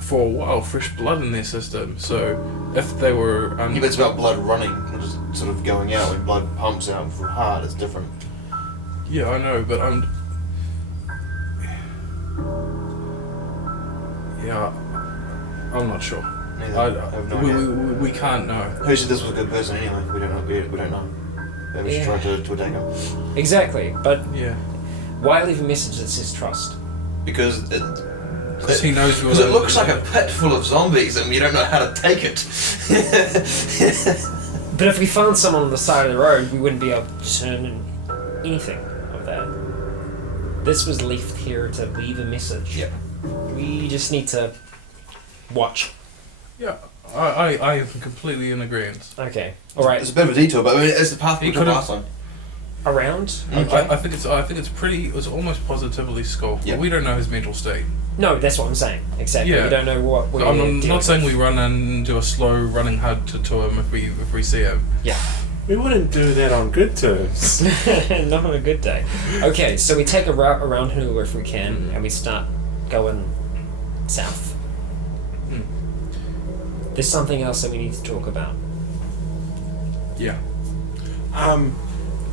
for a while, fresh blood in their system. So if they were, Yeah, but it's about blood running, not just sort of going out. When blood pumps out from heart, it's different. yeah, I know, but I'm not sure. Neither. I have no we, idea. we can't know. Who said this was a good person anyway? We don't know. We don't know. Maybe we should Yeah. try to attack him. Exactly, but Yeah, why leave a message that says trust? Because because he knows we're. Because it looks like a pit full of zombies and you don't know how to take it. But if we found someone on the side of the road, we wouldn't be able to determine anything of that. This was left here to leave a message. Yep. We just need to watch. Yeah, I am completely in agreement. Okay. Alright. It's a bit of a detour, but I mean, it's the path He we took could've- last time. around. I think it's pretty. It's almost positively Skull. Yeah. But we don't know his mental state. No, that's what I'm saying. Exactly. Yeah. We don't know what we're I'm dealing not saying with. we run and do a slow running hug to him if we see him. Yeah. We wouldn't do that on good terms. Not on a good day. Okay, so we take a route around Hulu if we can, and we start going south. There's something else that we need to talk about. Yeah.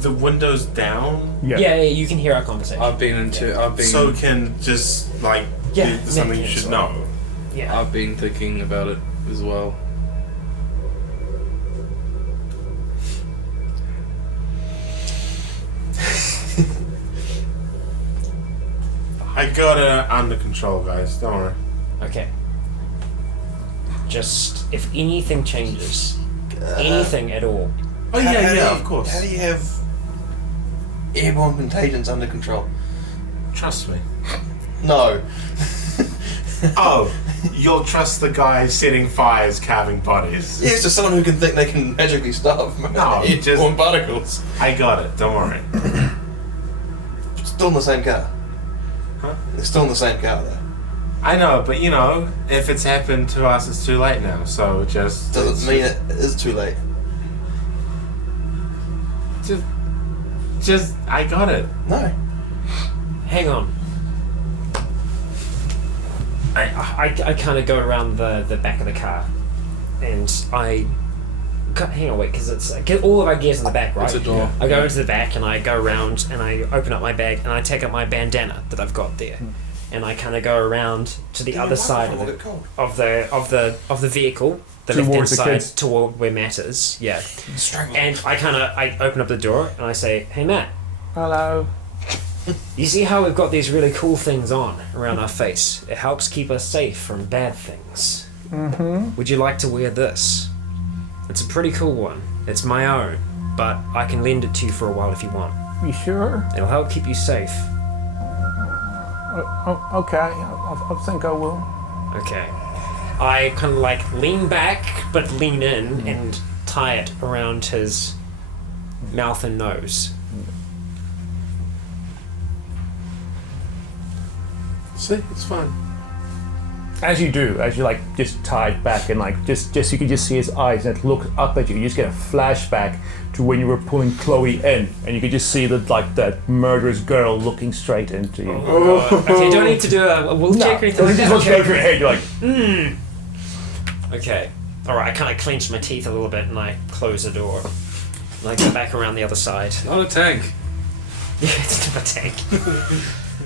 The windows down, Yeah, you can hear our conversation. I've been so can just like Yeah, there's something you yeah, should so- know. Yeah. I've been thinking about it as well. I got it under control, guys. Don't worry. Okay. Just if anything changes, anything at all. Oh of course. How do you have airborne contagions under control? Trust me. No. Oh, you'll trust the guy setting fires, carving bodies. Yeah, it's just someone who can think they can magically stop No, you just- airborne particles. I got it. Don't worry. Still in the same car. Huh? They're still in the same car though. I know, but if it's happened to us, it's too late now. So just Doesn't mean it is too late. just I got it. No. Hang on. I kind of go around the back of the car, and hang on, wait, because it's get all of our gears in the back, right? It's a door. I go into the back and I go around and I open up my bag and I take out my bandana that I've got there, and I kind of go around to the other side Will get cold. of the vehicle, the left hand Towards the side kids. toward where Matt is. Yeah, Strangle. and I open up the door and I say, "Hey Matt, Hello. you see how we've got these really cool things on around our face? It helps keep us safe from bad things. Mm-hmm. Would you like to wear this? It's a pretty cool one. It's my own, but I can lend it to you for a while if you want. You sure? It'll help keep you safe." Okay. I think I will. Okay. I kind of like lean back, but lean in and tie it around his mouth and nose. See, it's fine. As you do, as you like just tied back and like just you can just see his eyes and it looks up at you. You just get a flashback to when you were pulling Chloe in, and you could just see that murderous girl looking straight into you. Okay, do I need to do a will check or anything like This is that? what's going through your head. You're like, Okay. Alright, I kind of clench my teeth a little bit and I close the door. And I go back around the other side. Not a tank. Yeah, it's not a tank.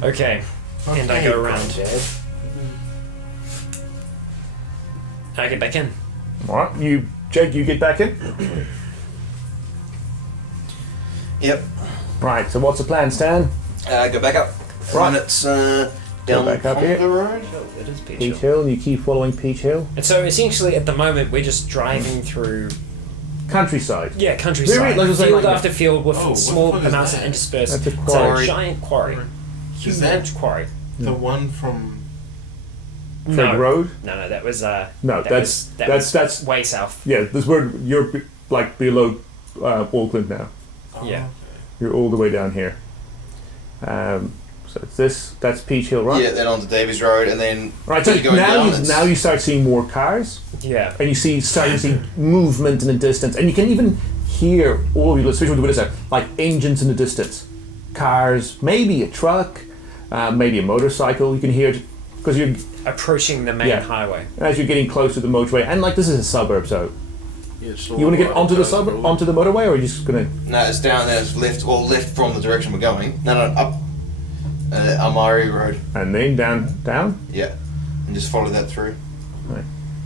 Okay. And I go around. I get back in. all right, Jed, you get back in. Yep. Right. So what's the plan, Stan? Go back up. Right. And it's down back up here. the road. It is Peach Peach Hill. Hill, and you keep following Peach Hill. And so essentially at the moment we're just driving through Countryside. countryside. Very, like I was saying, Field like- after field with Oh, what small the fuck is amounts of that? interspersed. That's a It's quarry. a giant quarry. Is that Huge quarry. the one from? Fig Road. No, that was No, that that's was way south. yeah. This where you're like below Auckland now. Yeah. You're all the way down here. So it's that's Peach Hill, right? Yeah, then onto Davies Road, and then Right. So as you're going now down, you it's- now you start seeing more cars, Yeah. and you start to see movement in the distance, and you can even hear all of you, especially with the windows out, like engines in the distance, cars, maybe a truck, maybe a motorcycle. You can hear it because you're Approaching the main Yeah. highway. as you're getting close to the motorway, and like this is a suburb, so Yeah, you want to get onto the suburb, onto the motorway, or are you just gonna? No, it's down there. It's left from the direction we're going. No, up Amari Road. And then down. Yeah, and just follow that through.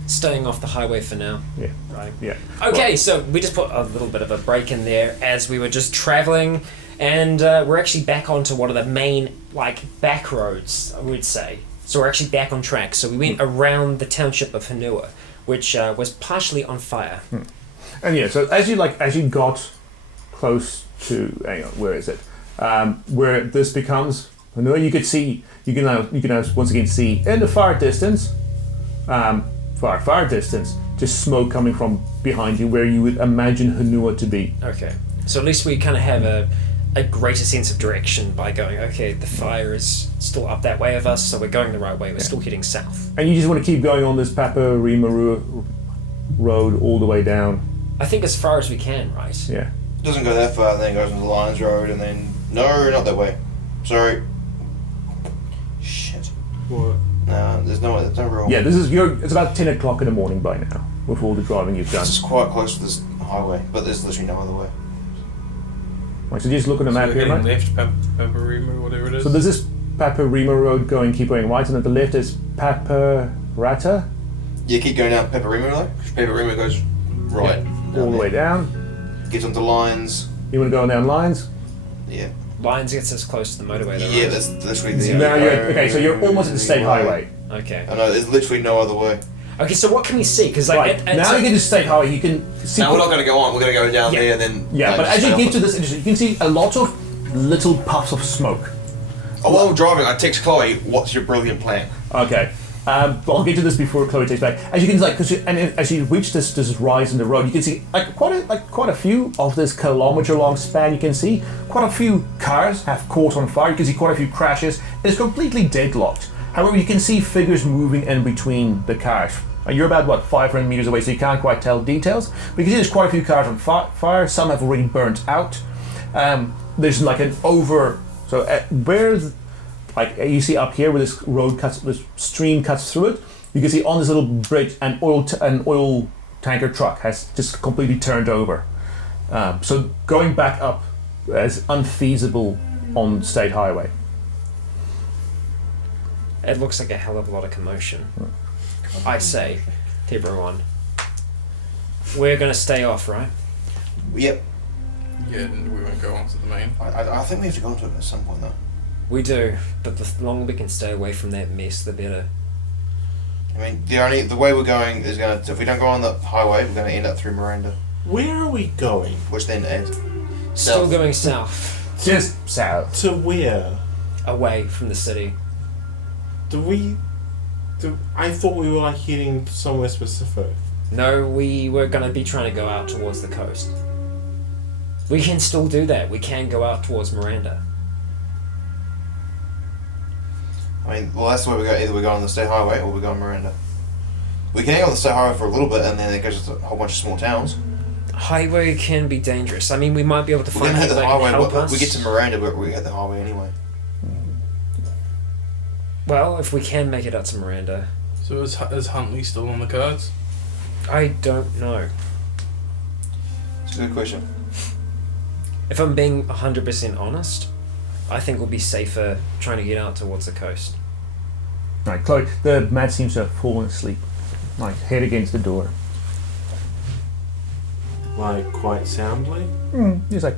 Staying off the highway for now. Yeah. Right. Yeah. Okay, so we just put a little bit of a break in there as we were just traveling, and we're actually back onto one of the main back roads, I would say. So we're actually back on track. So we went around the township of Hanua, which was partially on fire. And yeah, so as you got close to, hang on, where is it? Where this becomes, I know you can now once again see in the far distance, far distance, just smoke coming from behind you, where you would imagine Hanua to be. Okay. So at least we kind of have a greater sense of direction by going, okay, the fire is still up that way of us, so we're going the right way. We're still heading south. And you just want to keep going on this Paparima road all the way down. I think as far as we can, right? Yeah. It doesn't go that far, then it goes into the Lions Road, and then... No, not that way. Sorry. Shit. What? No, there's no road. Yeah, it's about 10 o'clock in the morning by now, with all the driving you've done. This is quite close to this highway, but there's literally no other way. Right, so just look at the map So here, heading right? left, Paparima, whatever it is. So there's this Paparima road keep going right, and at the left is Paparata, Yeah, keep going down Paparima though. Paparima goes right. all the way down. Gets onto Lions. You want to go down lines? Yeah. Lions gets us close to the motorway, though, Yeah, right? that's literally the Now okay, so you're almost at the state highway. Okay. I know, there's literally no other way. Okay, so what can we see? Because, like, Right, now you get to the state highway, you can see... Now we're not going to go on, we're going to go down Yeah. there and then... Yeah, but as you get to this intersection, you can see a lot of little puffs of smoke. Oh, while I'm driving, I text Chloe, what's your brilliant plan? Okay. But I'll get to this before Chloe takes back. As you can see, as you reach this rise in the road, you can see quite a few of this kilometre-long span. You can see quite a few cars have caught on fire. You can see quite a few crashes. It's completely deadlocked. However, you can see figures moving in between the cars. And you're about 500 meters away, so you can't quite tell details. But you can see there's quite a few cars on fire. Some have already burnt out. There's like an over. So where's like you see up here where this road this stream cuts through it, you can see on this little bridge an oil tanker truck has just completely turned over. So going back up is unfeasible on state highway. It looks like a hell of a lot of commotion. I say to everyone, we're going to stay off, right? Yep. Yeah, and we won't go on to the main. I think we have to go into it at some point though. We do, but the longer we can stay away from that mess, the better. I mean, the way we're going is going to... If we don't go on the highway, we're going to end up through Miranda, Where are we going? which then ends... Still south. going south, Just south. To where? away from the city. I thought we were like heading somewhere specific. No, we were going to be trying to go out towards the coast. We can still do that. We can go out towards Miranda. I mean, well, that's the way we go. Either we go on the state highway or we go on Miranda. We can hang on the state highway for a little bit, and then it goes to a whole bunch of small towns. Highway can be dangerous. I mean, we might be able to We're find gonna hit people the that can highway. help us. We get to Miranda, but we hit the highway anyway. Well, if we can make it out to Miranda. So is Huntley still on the cards? I don't know. It's a good question. If I'm being 100% honest, I think we'll be safer trying to get out towards the coast. Right, Chloe, the man seems to have fallen asleep. Like, head against the door. Like quite soundly. He's like,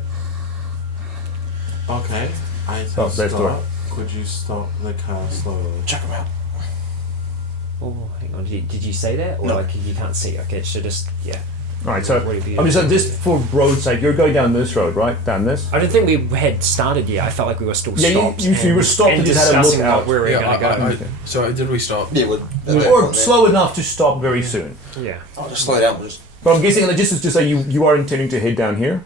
Okay. I Oh, there's door. Could you stop the car slowly? Check them out. Oh, hang on. Did you say that? Or No. like you can't see? Okay, so just, yeah. alright, so, What have you- I mean, so this for roadside, you're going down this road, right? Down this? I don't think we had started yet. I felt like we were still Yeah, stopped. you were stopped and just had a look discussing out. what we were going to go. So did we stop? Yeah, Or slow enough to stop very soon. Yeah. I'll just slow down. Just But I'm guessing, like, just to say, you are intending to head down here?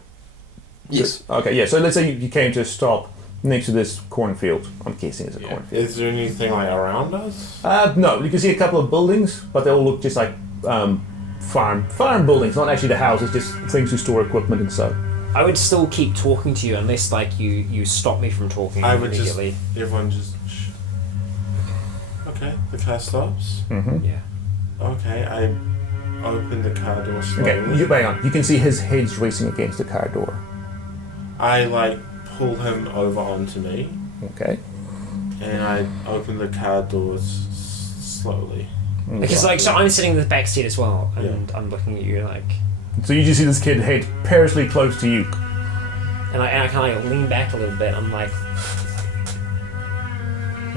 yes. Okay, yeah, so let's say you came to a stop next to this cornfield. I'm guessing it's a Yeah. cornfield. Is there anything like around us? No, you can see a couple of buildings, but they all look just like farm buildings, not actually the houses, just things to store equipment and so. I would still keep talking to you unless like you stop me from talking I would just. immediately. Everyone just. Okay, the car stops. Mm-hmm. Yeah. Okay, I open the car door slowly. Okay, hang on. You can see his head's racing against the car door. I like pull him over onto me, Okay. and I open the car doors slowly. Because like so I'm sitting in the back seat as well and I'm looking at you like So you just see this kid head perilously close to you. and I kind of like lean back a little bit. I'm like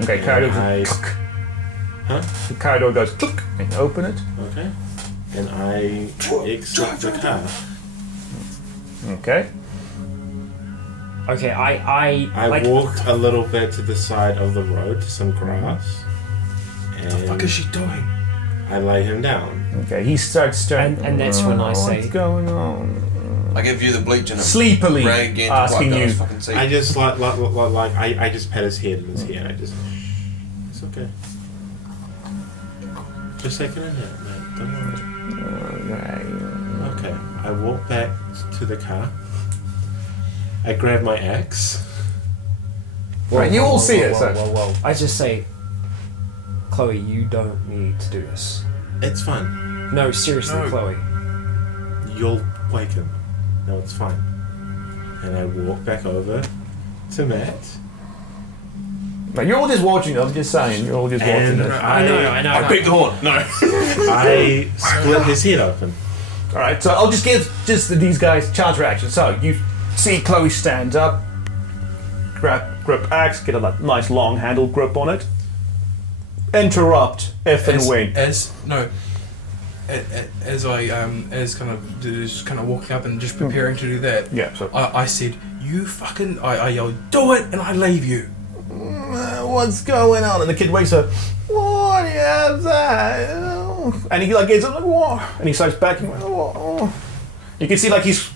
Okay, car door I- goes click. Huh? The car door goes click, and you open it. Okay. And I exit the car. Okay. okay, I I like walked a little bit to the side of the road to some grass. What the fuck is she doing? I lay him down. Okay, he starts staring. And that's when I say- What's going on? I give you the bleach and a Sleepily rag and asking you. fucking seat. I just I just pat his head and his hair and I just it's okay. Just take it in here, mate. Don't worry. Okay. I walk back to the car. I grab my axe. Right, you all see it. Whoa, whoa, whoa. I just say, Chloe, you don't need to do this. It's fine. No, seriously, Chloe. You'll wake him. No, it's fine. And I walk back over to Matt. Right, you're all just watching. I'm just saying, you're all just watching it. I know. I picked the horn. No. I split his head open. All right, so I'll just give these guys chance reaction. So you see Chloe stands up, grip axe, get a nice long handle grip on it. Interrupt if and when. As kind of walking up and just preparing to do that. Yeah. So I said, "You fucking!" I yelled, "Do it!" and I leave you. what's going on? And the kid wakes up. What is that? And he gets up like what? And he starts backing. What? You can see he's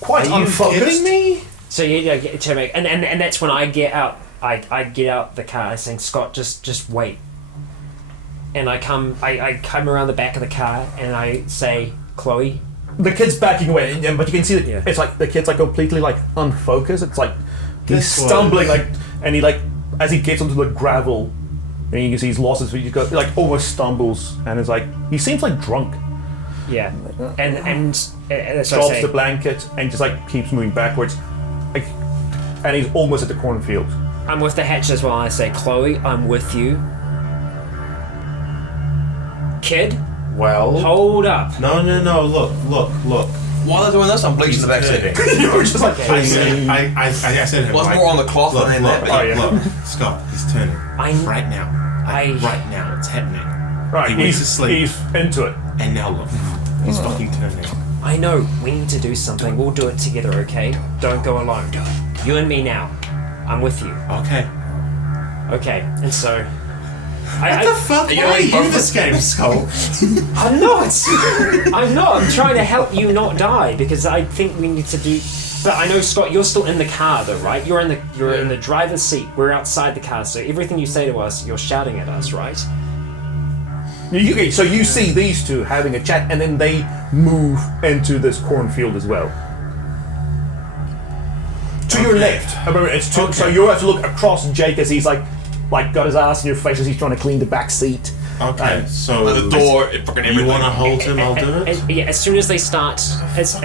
quite unfocused. Kidding me? So and that's when I get out. I get out the car saying, Scott, just wait. And I come around the back of the car and I say, Chloe. The kid's backing away, but you can see that Yeah. it's the kid's completely unfocused. It's he's This stumbling and he as he gets onto the gravel, and you can see he's lost his feet. He goes almost stumbles and is he seems drunk. Yeah. And that's what I Drops say. the blanket and just keeps moving backwards, and he's almost at the cornfield. I'm with the hatch as well. I say, Chloe, I'm with you. Kid, Well, hold up. no. Look. While they're doing this, I'm bleaching the back seat. You were just I said him. What's more on the cloth Look, than that? look, Scott, he's turning. Right now. Right now, it's happening. right. He went He's to sleep. He's into it. And now look, he's fucking turning. I know, we need to do something. We'll do it together, okay? Don't go alone. You and me now. I'm with you. Okay. Okay, and so... What the fuck? Why are you this game, Skull? I'm not! I'm trying to help you not die, because I think we need to do... But I know, Scott, you're still in the car, though, right? You're in the driver's seat. We're outside the car, so everything you say to us, you're shouting at us, right? Okay, so you see these two having a chat, and then they move into this cornfield as well. To your left, remember, it's two, so you have to look across Jake as he's got his ass in your face as he's trying to clean the back seat. Okay, so The door, it fucking you everything. want to hold him? I'll do it. Yeah, as soon as they start... As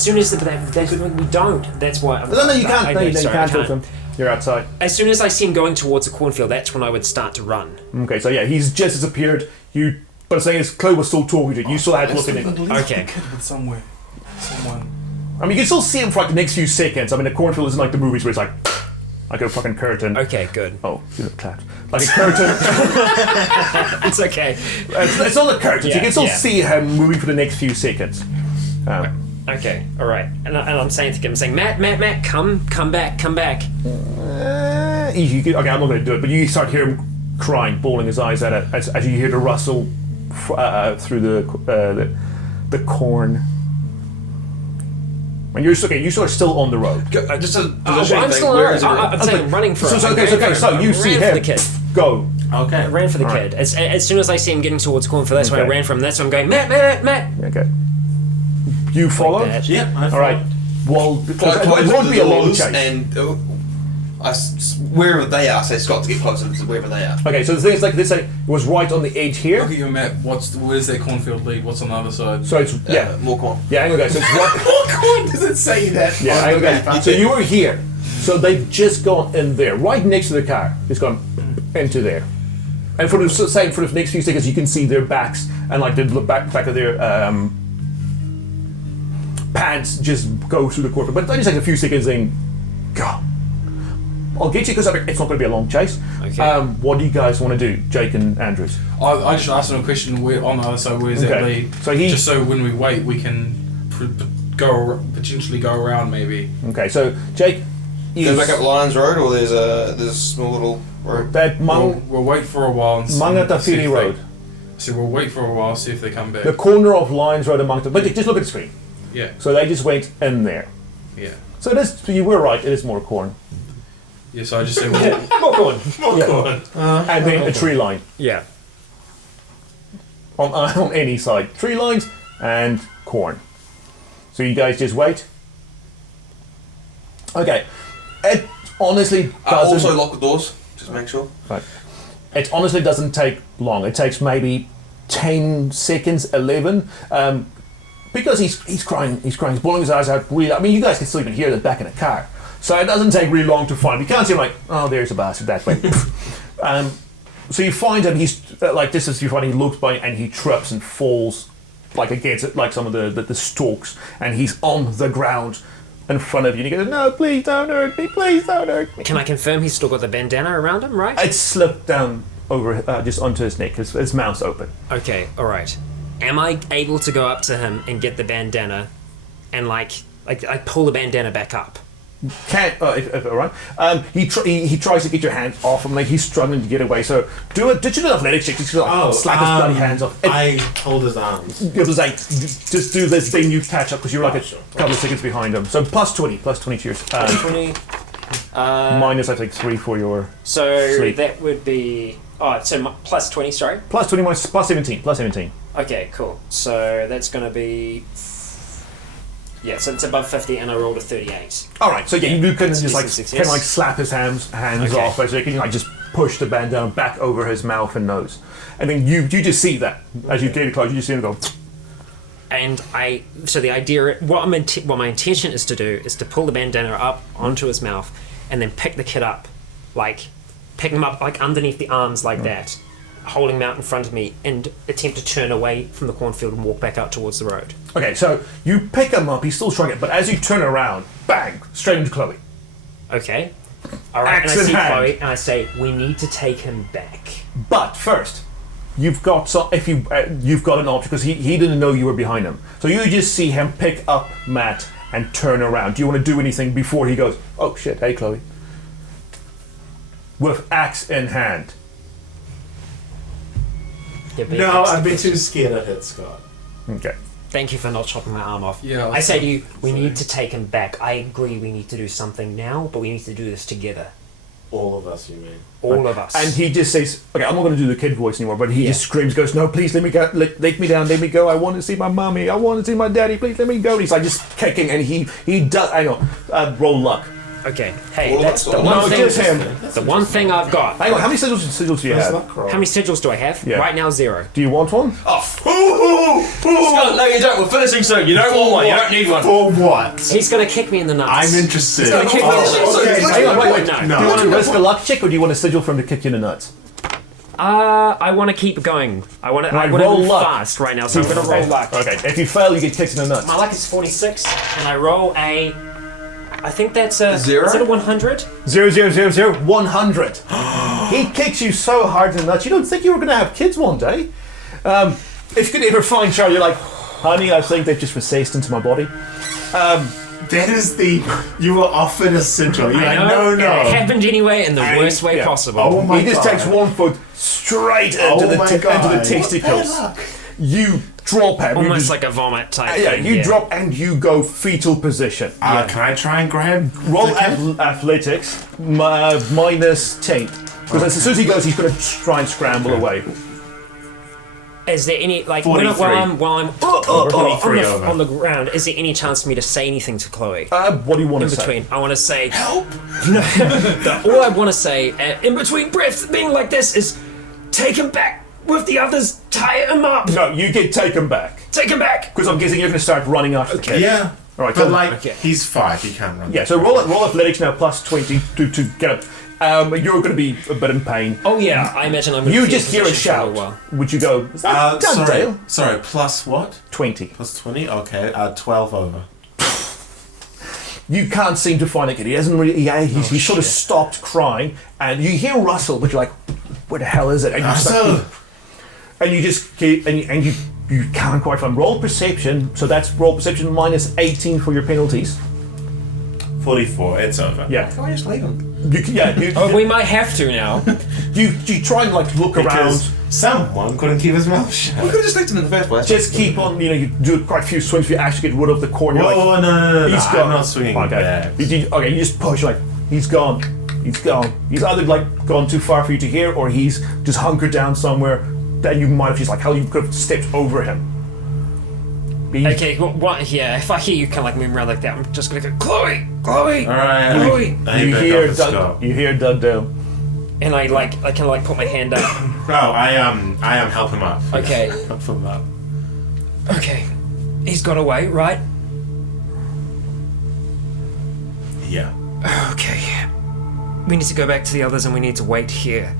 soon as we don't, that's why... No, you can't. No, you sorry, can't talk to him. You're outside. As soon as I see him going towards the cornfield, that's when I would start to run. Okay, so yeah, he's just disappeared. But the thing is, Chloe was still talking to you. You still had to look at him. Okay. Someone. I mean, you can still see him for the next few seconds. I mean, the cornfield isn't like the movies where it's like a fucking curtain. Okay, good. Oh, you look clapped. Like a curtain. It's okay. It's not a curtain. Yeah, you can still yeah. see him moving for the next few seconds. Okay, alright. And I'm saying to him, Matt, come back. Okay, I'm not going to do it, but you start hearing him crying, bawling his eyes at it as you hear the rustle through the corn. And you're sort of still on the road. Just a I'm positioning still thing. Where is it? I'm saying running for it. So you see ran him. for the kid. Go. Okay. I ran for the kid. As soon as I see him getting towards cornfield, that's why I Okay. ran from him. That's why I'm going, Matt. Okay. You follow? that. Yeah, I All right. Well, it won't be a long chase. And wherever they are, say Scott to get closer to wherever they are. Okay, so the thing is this it was right on the edge here. Look at your map. Where's their cornfield lead? What's on the other side? So it's More corn. Yeah, hang on guys. So it's right. Does it say that? Yeah, hang on guys. So you were here. So they've just gone in there, right next to the car. It's gone into there. And for the next few seconds, you can see their backs and the back of their pants just go through the corner. But that just takes a few seconds. Then go. I'll get you because it's not going to be a long chase. Okay. What do you guys want to do, Jake and Andrews? I just asked him a question. Where on the other side? Where's that Okay. lead? So just so when we wait, we can potentially go around maybe. Okay, so Jake, Go back up Lions Road, or there's a small little road. that We'll wait for a while and see Mangatafiri if Road. So we'll wait for a while, see if they come back. The corner of Lions Road and Mountain. But just look at the screen. Yeah. So they just went in there. Yeah. So it is, you were right, it is more corn. Yeah, so I just say, well, More corn. Yeah. Corn. And then a tree line Yeah. on any side. Tree lines and corn. So you guys just wait. Okay. It honestly doesn't... Also lock the doors, just make sure. Right. It honestly doesn't take long. It takes maybe 10 seconds, 11. Because he's crying, he's bawling his eyes out. Really, I mean, you guys can still even hear that back in the car. So it doesn't take really long to find him. You can't see him like, oh, there's a bastard that way. So you find him, he's like this is you find he looks by and he trips and falls like against it, like some of the stalks, and he's on the ground in front of you. And you go, no, please don't hurt me, please don't hurt me. Can I confirm he's still got the bandana around him, right? It slipped down over just onto his neck. His mouth's open. Okay, alright. Am I able to go up to him and get the bandana and like I pull the bandana back up? Can't. If all right. He tries to get your hands off him, like he's struggling to get away. So do it. Did you do an athletics check? Just like slap his bloody hands off. I hold his arms. It was like just do this thing. You catch up because you're like a couple of seconds behind him. So plus 20 to yours. 20. Minus I think 3 for your. So sleep. that would be plus 20. Sorry. Plus 20 minus plus 17. Plus 17. Okay, cool. So that's going to be. Yeah, so it's above 50 and I rolled a 38. All right. So yeah, you can just like success. kind of like slap his hands Okay. off, so you can like just push the bandana back over his mouth and nose, and then you just see that as you get it close, you just see him go. And so the idea, what my intention is to do is to pull the bandana up onto his mouth and then pick the kid up, pick him up like underneath the arms like that, holding him out in front of me and attempt to turn away from the cornfield and walk back out towards the road. Okay, so you pick him up, he's still struggling, but as you turn around, bang, straight into Chloe. Okay. All right, and I Axe in see hand. Chloe and I say, we need to take him back. But first, you've got you've got an option because he didn't know you were behind him. So you just see him pick up Matt and turn around. Do you want to do anything before he goes, oh shit, hey Chloe? With axe in hand. No, I'd be too scared to hit Scott. Okay. Thank you for not chopping my arm off. Yeah, I say to you, we need to take him back. I agree we need to do something now, but we need to do this together. All of us, you mean? All of us. And he just says, okay, I'm not going to do the kid voice anymore, but he just screams, goes, no, please let me go, let me down, let me go, I want to see my mommy, I want to see my daddy, please let me go. And he's like just kicking, and he does, hang on, roll luck. Okay, hey, Well, that's the no, one thing. just him. The one thing I've got. Hang on, how many sigils do you have? How many sigils do I have? Yeah. Right now, 0. Do you want one? Scott, no, you don't. We're finishing soon. You don't want one. You don't need one. For what? He's gonna kick me in the nuts. I'm interested. He's gonna kick me in the nuts. okay. Hang on, wait. No. Do you want to risk a luck check, or do you want a sigil for him to kick you in the nuts? I want to keep going. I want to roll move luck. fast right now, so I'm gonna roll luck. Okay, if you fail, you get kicked in the nuts. My luck is 46, and I roll a. I think that's a 0? Is it a 100? 100. He kicks you so hard in the nuts, you don't think you were going to have kids one day. If you could ever find Charlie, you're like, honey, I think they've just recessed into my body. That is the... You were offered a sigil. You're I like, know. no. It happened anyway in the worst way yeah. possible. Oh my He just God. takes one foot straight into the testicles. You drop him. you Almost just- like a vomit type yeah, thing. you drop and you go fetal position. Can I try and grab... Roll the kid? athletics minus 10. Because as soon as he goes, he's going to try and scramble away. Is there any, like, 43. while I'm 43 over. on the ground, is there any chance for me to say anything to Chloe? What do you want In to say? between, I want to say help. All I want to say in between breaths, being like this, is take him back with the others. Tie him up. No, you get taken back. Take him back. Because I'm guessing you're going to start running after the kid. Yeah. All right, But so- like, Okay. he's 5. He can't run. Yeah, so roll athletics now plus 20 to get up. You're going to be a bit in pain. Oh yeah, I imagine I'm. Gonna You be just in hear a position for shout. while. Would you go, is that Dale? Sorry, plus what? 20. Plus 20? Okay, 12 over. You can't seem to find a kid. He hasn't really. He sort of stopped crying, and you hear Russell, but you're like, "Where the hell is it?" And you Russell! and you just keep, and you can't quite find. Roll perception. So that's roll perception minus 18 for your penalties. 44, it's over. Yeah. Can I just leave him? You Oh, we might have to now. you try and like look Because around. Someone couldn't keep his mouth We shut. could have just left him in the first place. Just keep on, you do quite a few swings before you actually get rid of the core. And you're Whoa, like, no, he's I'm gone. not swinging Okay. back. You just push, like, he's gone. He's gone. He's either, like, gone too far for you to hear, or he's just hunkered down somewhere that you might have just, like, how you could have stepped over him. Okay, what? Yeah, if I hear you kind of like moving around like that, I'm just gonna go, Chloe! Chloe! Alright, Chloe! You hear Dugdale. And I kind of like put my hand up. Oh, I am help him up. Okay. Help him up. Okay. He's got away, right? Yeah. Okay. We need to go back to the others and we need to wait here.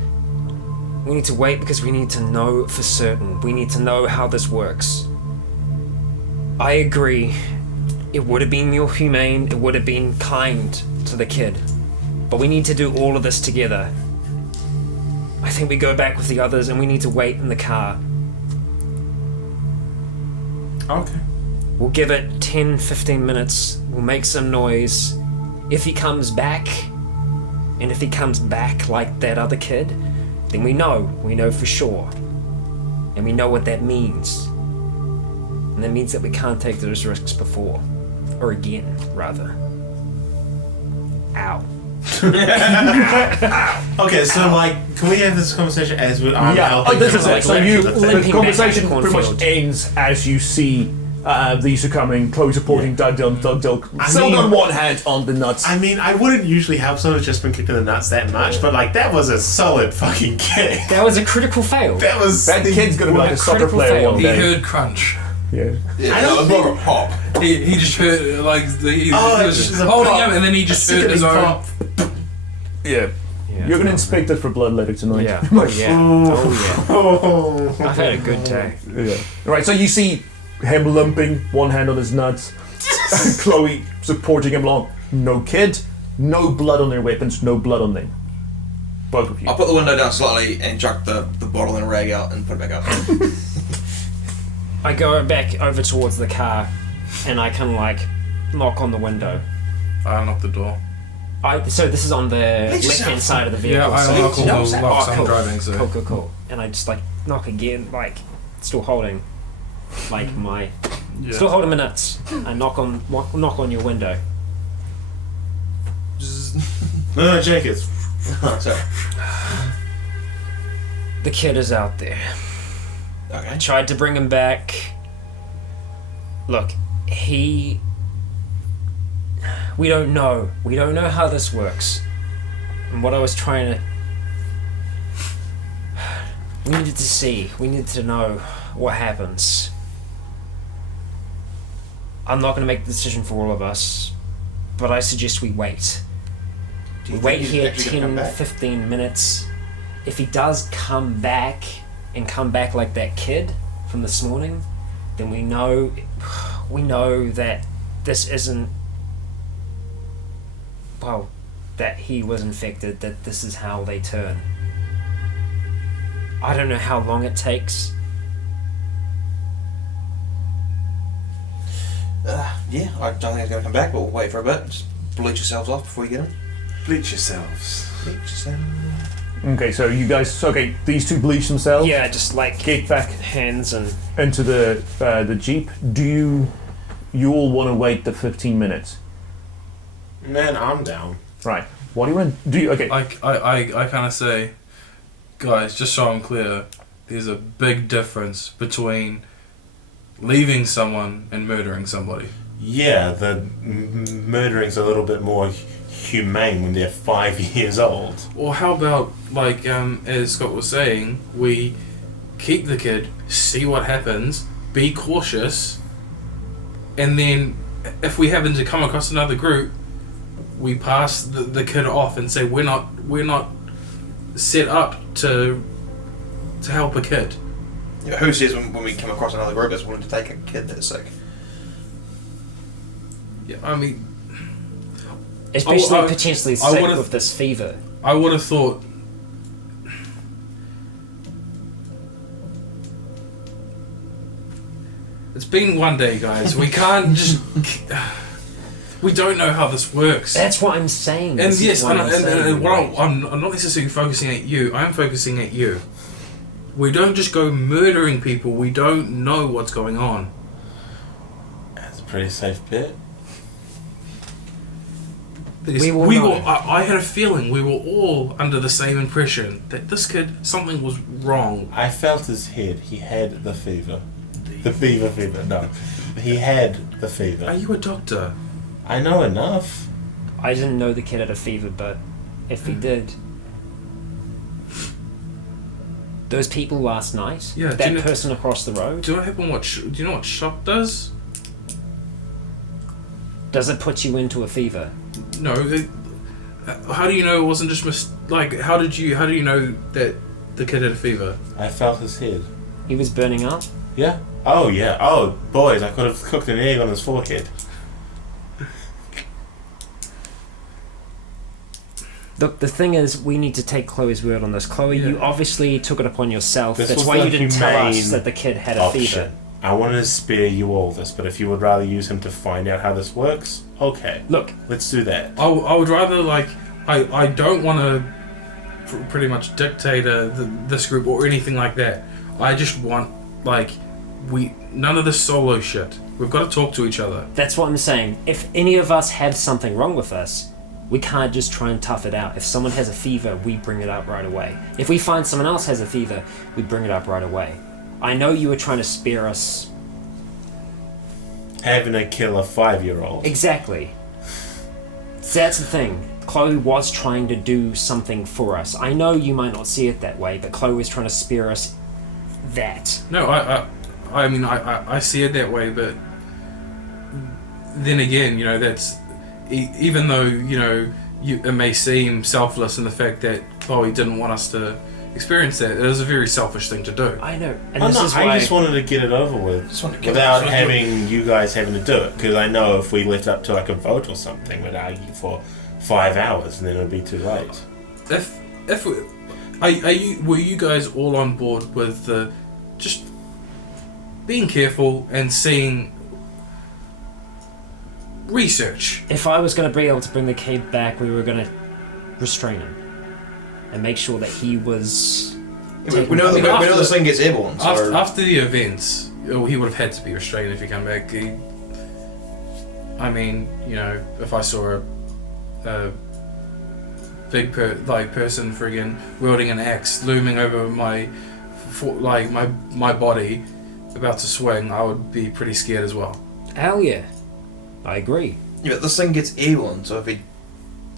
We need to wait because we need to know for certain. We need to know how this works. I agree. It would have been more humane, it would have been kind to the kid. But we need to do all of this together. I think we go back with the others and we need to wait in the car. Okay. We'll give it 10-15 minutes. We'll make some noise. If he comes back, and if he comes back like that other kid, then we know for sure. And we know what that means. And that means that we can't take those risks before. Or again, rather. Ow. Okay, so like, can we have this conversation as I'm helping? This is him, it. So like, you, to the the thing? conversation back at the pretty much cornfield. ends as you see these are coming, Chloe supporting Dugdale, still on one hand on the nuts. I mean, I wouldn't usually help someone who's just been kicked in the nuts that much, but like, that was a solid fucking kick. That was a critical fail. That was That kid's gonna be like a soccer critical player fail. one He day. heard crunch. Yeah. Yeah, I don't not a pop. He just heard like he was just just a holding pop. him, and then he just heard his own. Yeah. You're gonna inspect it for blood later tonight. Yeah. Oh yeah. Oh yeah. Oh. I've had a good day. Yeah. Right, so you see him limping, one hand on his nuts, and Chloe supporting him along. No kid, no blood on their weapons, no blood on them. Both of you. I'll put the window down slightly and chuck the bottle and rag out and put it back up. I go back over towards the car, and I kind of like knock on the window. I unlocked the door. So this is on the left-hand yourself. side of the vehicle. Yeah, I so unlock all No, those locks oh, I'm cool. driving. So Cool. And I just like knock again, like still holding, like my, still holding my nuts. I knock on your window. No, Jake, it's So, The kid is out there. okay. I tried to bring him back. Look, we don't know. We don't know how this works. And what I was trying to... We needed to see. We needed to know what happens. I'm not going to make the decision for all of us, but I suggest we wait. Do We you wait think he's here actually gonna come 10, back? 15 minutes. If he does come back, and come back like that kid from this morning, then we know that this isn't, well, that he was infected, that this is how they turn. I don't know how long it takes. Yeah, I don't think he's going to come back, but we'll wait for a bit. Just bleach yourselves off before you get him. bleach yourselves. Bleach yourselves. Okay, so you guys, these two bleach themselves. Yeah, just like Get back hands and... into the jeep. Do you all want to wait the 15 minutes? Man, I'm down. Right. What do you want? Do you okay? I kind of say, guys, just so I'm clear, there's a big difference between leaving someone and murdering somebody. Yeah, the murdering's a little bit more humane when they're 5 years old. Or how about, like, as Scott was saying, we keep the kid, see what happens, be cautious, and then if we happen to come across another group, we pass the kid off and say we're not set up to help a kid. Yeah, who says when we come across another group that's willing to take a kid that's sick? Yeah, I mean, Especially I- potentially I sick would've- with this fever. I would have thought. It's been one day, guys. We can't just. We don't know how this works. That's what I'm saying. And This is yes, what I'm saying. I'm not necessarily focusing at you. I am focusing at you. We don't just go murdering people. We don't know what's going on. That's a pretty safe bet. We will know. I had a feeling we were all under the same impression that this kid, something was wrong. I felt his head. He had the fever. The fever. No, he had the fever. Are you a doctor? I know enough. I didn't know the kid had a fever, but if he did... Those people last night, Yeah, that person across the road, Do you know what shock does? does it put you into a fever? No. How do you know it wasn't just how do you know that the kid had a fever? I felt his head. He was burning up? Yeah. Oh yeah. Oh boys, I could have cooked an egg on his forehead. Look, the thing is, we need to take Chloe's word on this. Chloe, Yeah. you obviously took it upon yourself. This That's was why the you didn't tell us humane that the kid had a fever. Option. I wanted to spare you all this, but if you would rather use him to find out how this works, okay. Look, Let's do that. I would rather I don't want to pretty much dictate this group or anything like that. I just want none of this solo shit. We've got to talk to each other. that's what I'm saying. If any of us have something wrong with us, we can't just try and tough it out. If someone has a fever, we bring it up right away. If we find someone else has a fever, we bring it up right away. I know you were trying to spare us. Having to kill a 5-year-old. Exactly. That's the thing. Chloe was trying to do something for us. I know you might not see it that way, but Chloe was trying to spare us that. No, I mean I see it that way, but then again, that's even though it may seem selfless in the fact that Chloe didn't want us to experience that. It is a very selfish thing to do. I know, and Oh, this no, is why I just wanted to get it over with without having you guys having to do it. Because I know if we left up to a vote or something, we'd argue for 5 hours and then it would be too late. Were you guys all on board with just being careful and seeing research? if I was going to be able to bring the kid back, we were going to restrain him and make sure that he was. We know this thing gets airborne. So After the events, he would have had to be restrained if he came back. If I saw a big person friggin' wielding an axe looming over my body, about to swing, I would be pretty scared as well. Hell yeah, I agree. yeah, but this thing gets airborne. So if it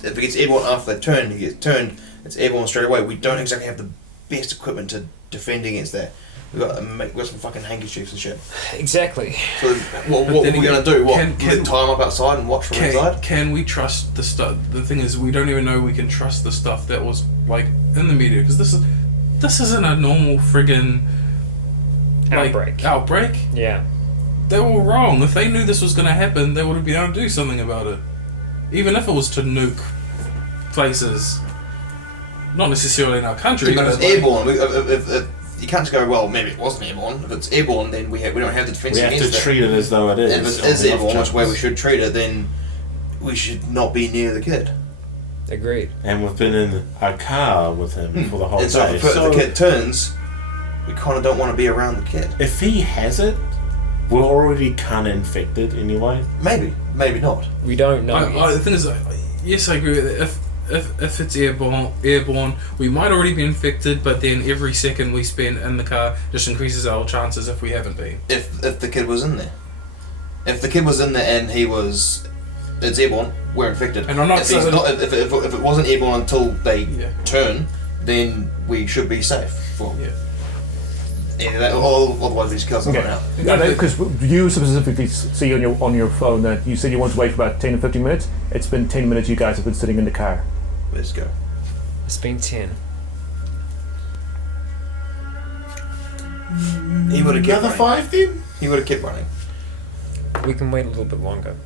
gets airborne after they turn, he gets turned. It's airborne straight away. We don't exactly have the best equipment to defend against that. We've got some fucking handkerchiefs and shit. Exactly. So what are we going to do? What? Tie them up outside and watch from inside? Can we trust the stuff? The thing is, we don't even know we can trust the stuff that was in the media, because this isn't a normal friggin' outbreak. Yeah. They were wrong. If they knew this was going to happen, they would have been able to do something about it. Even if it was to nuke places. Not necessarily in our country. But if it's airborne, if you can't just go, well, maybe it wasn't airborne. If it's airborne, then we don't have the defense against it. We have to treat it as though it is. And if it is airborne, which way we should treat it, then we should not be near the kid. Agreed. And we've been in a car with him for the whole And so day. if the kid turns, we kind of don't want to be around the kid. If he has it, we're already kind of infected anyway. Maybe not. We don't know. The thing is, yes, I agree with that. If it's airborne, we might already be infected, but then every second we spend in the car just increases our chances if we haven't been. If the kid was in there. If the kid was in there and it's airborne, we're infected. And I'm not saying if it wasn't airborne until they Yeah. turn, then we should be safe. Well, Yeah. Otherwise we just kill someone out. Because you specifically see on your phone that you said you want to wait for about 10 to 15 minutes. It's been 10 minutes you guys have been sitting in the car. Let's go. It's been 10. He would have kept Another running. 5 then? He would have kept running. We can wait a little bit longer.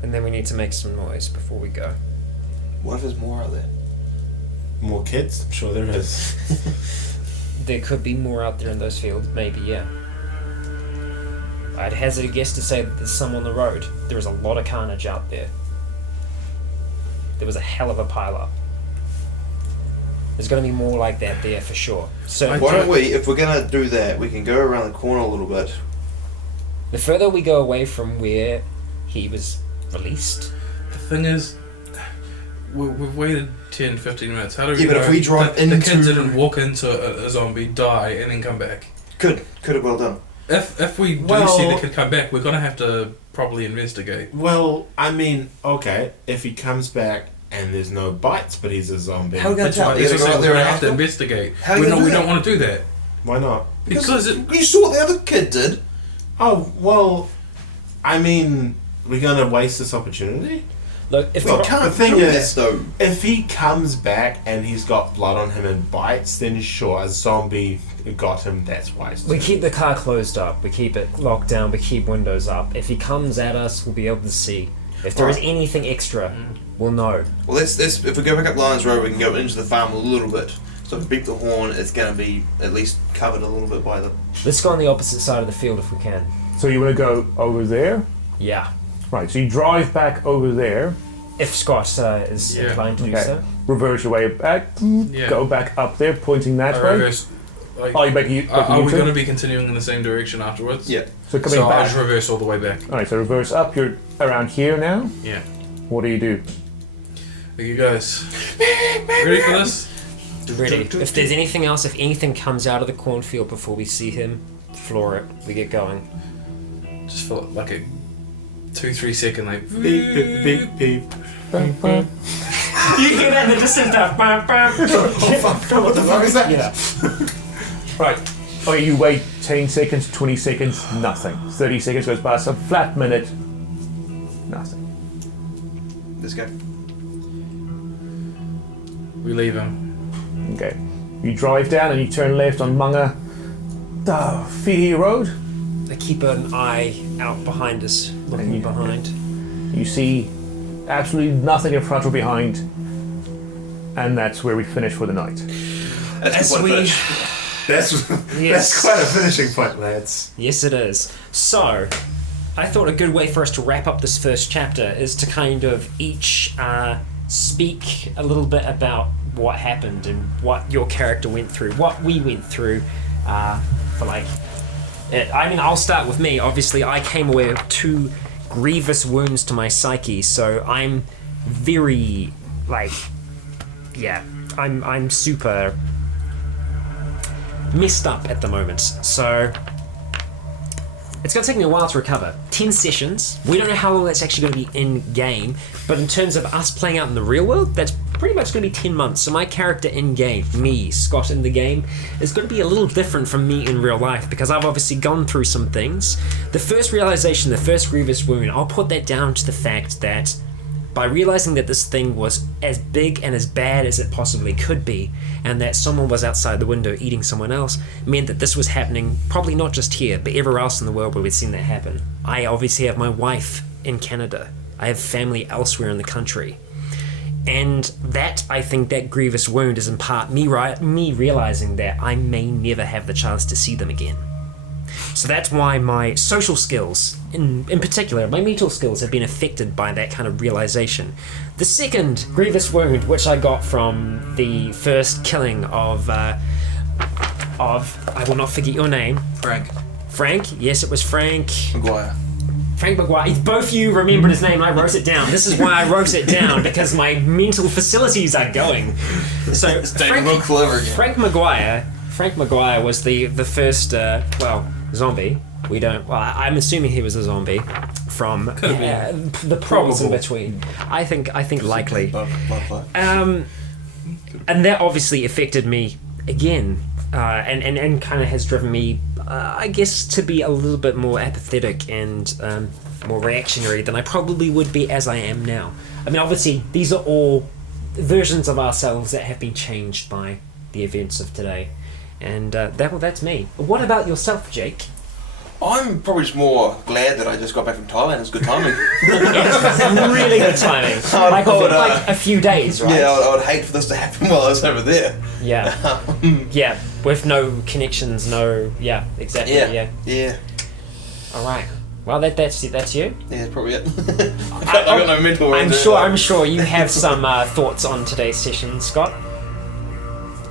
And then we need to make some noise before we go. What if there's more out there? More kids? I'm sure there is. There could be more out there in those fields, maybe, yeah. I'd hazard a guess to say that there's some on the road. There is a lot of carnage out there. There was a hell of a pile-up. There's going to be more like that there for sure. So Why don't we, if we're going to do that, we can go around the corner a little bit. the further we go away from where he was released, The thing is, we've waited 10, 15 minutes. How do we Yeah, but know if we drive that the into- kid didn't walk into a zombie, die, and then come back? Could have well done. If we do Well- see the kid come back, we're going to have to properly investigate. Well, I mean, okay, if he comes back and there's no bites, but he's a zombie. How are we going That's to tell? why You're we're going to go out there going and to have to after? investigate. How are you We gonna do don't that? want to do that. Why not? Because you saw what the other kid did. Oh, well, I mean, we're going to waste this opportunity? look, if We the- can't the thing do is- that though. If he comes back and he's got blood on him and bites, then sure, a zombie got him, that's why. we keep the car closed up, we keep it locked down, we keep windows up. If he comes at us, we'll be able to see. If there is Right. anything extra, we'll know. Well, let's if we go back up Lions Road, we can go into the farm a little bit. So if we beep the horn, it's going to be at least covered a little bit by the. Let's go on the opposite side of the field if we can. So you want to go over there? Yeah. Right, so you drive back over there, If Scott is Yeah. inclined to do Okay. so. reverse your way back, Yeah. go back up there, pointing that I way. reverse, like, Oh, you make you. are we going to be continuing in the same direction afterwards? Yeah. So coming So I back. just reverse all the way back. Alright, so reverse up. You're around here now. Yeah. What do you do? Are you guys ready for this? Ready. If there's anything else, if anything comes out of the cornfield before we see him, floor it. We get going. Just for like a 2-3 second, like Beep, beep, beep, beep. You hear that in the distance? What the fuck is that? Yeah. Right. Okay, you wait 10 seconds, 20 seconds, nothing. 30 seconds goes past, a flat minute, nothing. Let's go. we leave him. Okay. You drive down and you turn left on Munga Fidi Road. I keep an eye out behind us, looking you- behind. You see absolutely nothing in front or behind. And that's where we finish for the night. That's As a good we- finish. That's Yes. quite a finishing point, lads. Yes, it is. So, I thought a good way for us to wrap up this first chapter is to kind of each speak a little bit about what happened and what your character went through, what we went through for like. I mean, I'll start with me. Obviously, I came away with 2 grievous wounds to my psyche, so I'm very like, yeah, I'm super messed up at the moment. So it's going to take me a while to recover. 10 sessions. We don't know how long that's actually going to be in game, but in terms of us playing out in the real world, that's pretty much going to be 10 months. So my character in game, me, Scott in the game, is going to be a little different from me in real life because I've obviously gone through some things. The first realization, the first grievous wound, I'll put that down to the fact that by realizing that this thing was as big and as bad as it possibly could be, and that someone was outside the window eating someone else, meant that this was happening probably not just here, but everywhere else in the world where we've seen that happen. I obviously have my wife in Canada. I have family elsewhere in the country. And that, I think, that grievous wound is in part me realizing that I may never have the chance to see them again. So that's why my social skills, in particular, my mental skills have been affected by that kind of realization. The second grievous wound, which I got from the first killing of I will not forget your name. Frank, yes, it was Frank. Maguire. Frank Maguire. Both you remembered his name. I wrote it down. This is why I wrote it down, because my mental facilities are going. So Real clever again. Frank Maguire was the first zombie. We don't. Well, I'm assuming he was a zombie from the problems in between. I think likely. And that obviously affected me again, and kind of has driven me, I guess, to be a little bit more apathetic and more reactionary than I probably would be as I am now. I mean, obviously, these are all versions of ourselves that have been changed by the events of today. And that's me. What about yourself, Jake? I'm probably just more glad that I just got back from Thailand. It's good timing. Yeah, really good timing. Like a few days, right? Yeah, I would hate for this to happen while I was over there. Yeah. Yeah, with no connections, no... Yeah, exactly, Yeah. All right. Well, that's you. Yeah, that's probably it. I got no mental. I'm sure you have some thoughts on today's session, Scott.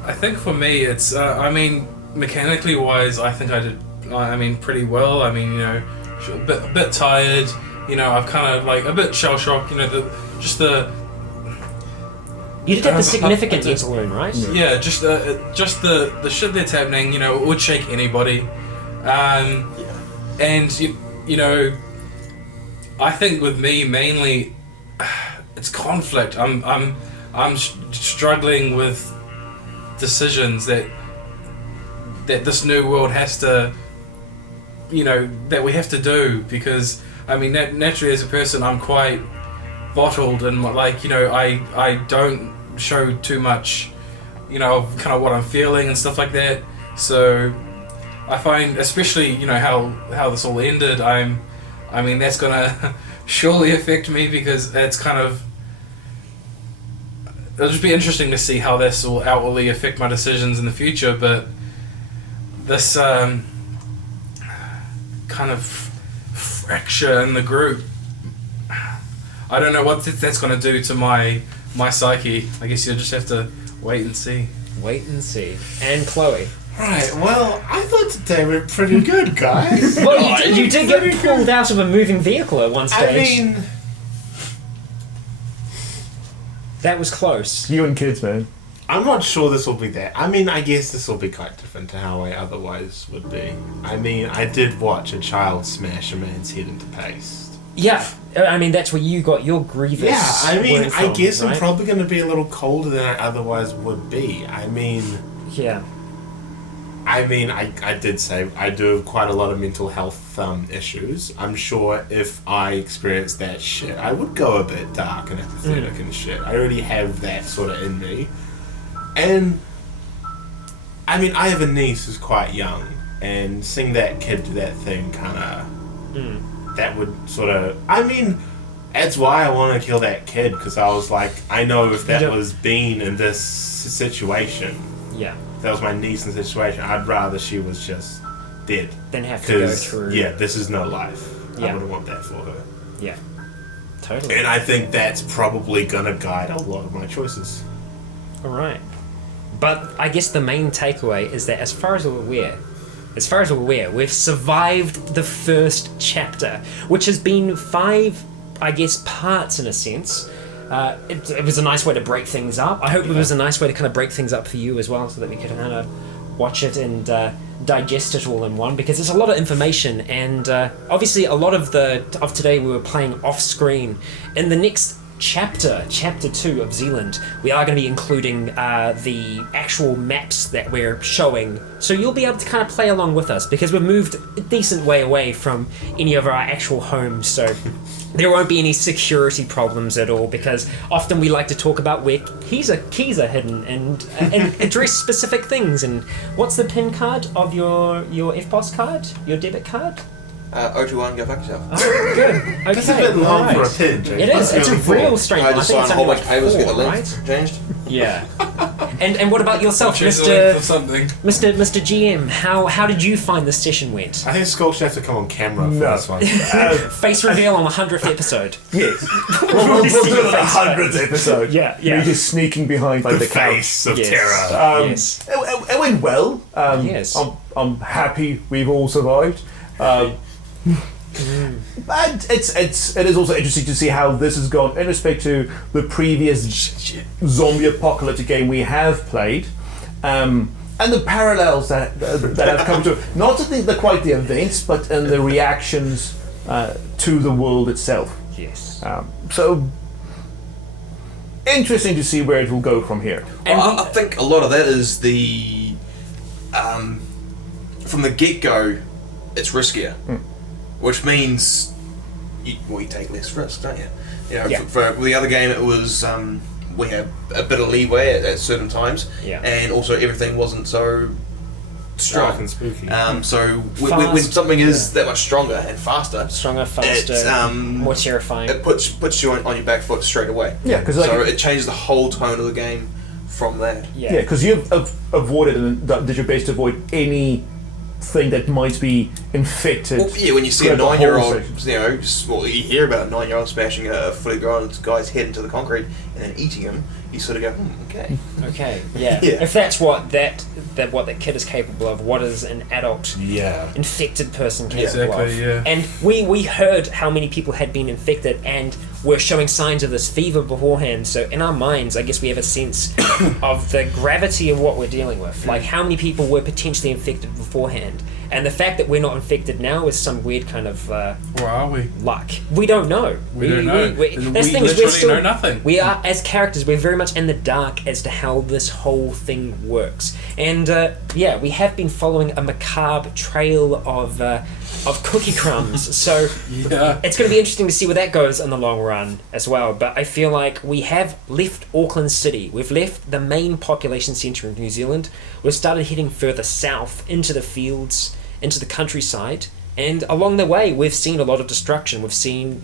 I think for me, it's. I mean, mechanically wise, I think I did. I mean, pretty well. I mean, you know, a bit tired. You know, I've kind of like a bit shell shocked. You know, You did have the significant mental wound, right? Yeah, just the shit that's happening. You know, it would shake anybody. And you know, I think with me mainly, it's conflict. I'm struggling with decisions that this new world has to, you know, that we have to do, because I mean naturally as a person I'm quite bottled and like, you know, I don't show too much, you know, of kind of what I'm feeling and stuff like that. So I find, especially, you know, how this all ended, I mean that's gonna surely affect me, because it's kind of, it'll just be interesting to see how this will outwardly affect my decisions in the future. But this kind of fracture in the group, I don't know what that's going to do to my psyche. I guess you'll just have to wait and see. Wait and see. And Chloe. Right, well, I thought today went pretty good, guys. Well, you did get pulled out of a moving vehicle at one stage. I mean, that was close. You and kids, man. I'm not sure this will be that. I mean, I guess this will be quite different to how I otherwise would be. I mean, I did watch a child smash a man's head into paste. Yeah, I mean, that's where you got your grievous. Yeah, I mean, wound from, I guess right? I'm probably going to be a little colder than I otherwise would be. I mean, Yeah. I did say I do have quite a lot of mental health issues. I'm sure if I experienced that shit, I would go a bit dark and apathetic and shit. I already have that sort of in me. And, I mean, I have a niece who's quite young, and seeing that kid do that thing kind of, that would sort of, I mean, that's why I want to kill that kid, because I was like, I know if that was Bean in this situation, Yeah. if that was my niece in the situation, I'd rather she was just dead. Then have to go through. Yeah, this is no life. Yeah. I wouldn't want that for her. Yeah. Totally. And I think that's probably going to guide a lot of my choices. All right. But I guess the main takeaway is that as far as we're aware, we've survived the first chapter, which has been 5, I guess, parts in a sense. It was a nice way to break things up. I hope it was a nice way to kind of break things up for you as well, so that we could kind of watch it and digest it all in one, because there's a lot of information, and obviously a lot of today we were playing off screen. In the next chapter 2 of Zealand, we are going to be including the actual maps that we're showing, so you'll be able to kind of play along with us, because we've moved a decent way away from any of our actual homes, so there won't be any security problems at all, because often we like to talk about where keys are hidden and address specific things. And what's the PIN card of your FPOS card, your debit card? 021, go fuck yourself. Oh, good. Okay, That's a bit long right. for a pin, James. It is. It's a real strange I one. just I think signed it's a whole only bunch of papers to get the 4, length right? changed. Yeah. And what about yourself, Choose the length of something. Mr. GM? How did you find this session went? I think Skull should have to come on camera for No. this one. Face reveal on the 100th episode. Yes. we'll do it on the 100th episode. Yeah. Me just sneaking behind like The the couch. face of Yes. terror. Yes. It went well. Yes. I'm happy we've all survived. But it is also interesting to see how this has gone in respect to the previous zombie apocalyptic game we have played, and the parallels that have come to not just quite the events, but in the reactions to the world itself. Yes. So Interesting to see where it will go from here. Well, I think a lot of that is the from the get-go, it's riskier, which means you take less risk, don't you? You know, Yeah. for the other game, it was we had a bit of leeway at certain times, Yeah. and also everything wasn't so strong. Dark and spooky. So when something is that much stronger and faster, Stronger, faster, more terrifying. it puts you on your back foot straight away. Yeah, because So it changes the whole tone of the game from that. yeah, because you've avoided and did your best to avoid anything that might be infected. Well, yeah, when you see a throughout the whole 9-year-old, section. you hear about a 9-year-old smashing a fully grown guy's head into the concrete and then eating him, you sort of go, okay. Okay, yeah. Yeah. If that's what that kid is capable of, what is an adult Yeah. infected person capable of? Exactly, yeah. And we heard how many people had been infected and were showing signs of this fever beforehand. So in our minds, I guess we have a sense of the gravity of what we're dealing with. Like how many people were potentially infected beforehand. And the fact that we're not infected now is some weird kind of Where are we? luck. We don't know. We don't know. That's the thing is literally we're still, know nothing. We are, as characters, we're very much in the dark as to how this whole thing works. And we have been following a macabre trail of cookie crumbs. So Yeah. it's going to be interesting to see where that goes in the long run as well. But I feel like we have left Auckland City. We've left the main population centre of New Zealand. We've started heading further south into the fields, into the countryside. And along the way, we've seen a lot of destruction. We've seen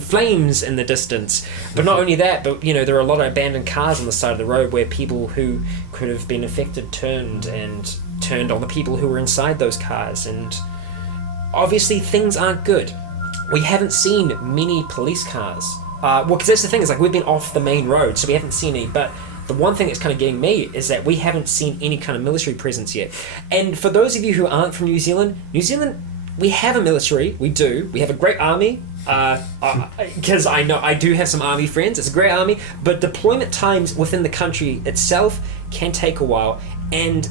flames in the distance. But not only that, but there are a lot of abandoned cars on the side of the road where people who could have been infected turned on the people who were inside those cars. And obviously, things aren't good. We haven't seen many police cars. Because that's the thing, is like we've been off the main road, so we haven't seen any. But the one thing that's kind of getting me is that we haven't seen any kind of military presence yet. And for those of you who aren't from New Zealand, we have a military. We do. We have a great army. Because I know I do have some army friends. It's a great army, but deployment times within the country itself can take a while. And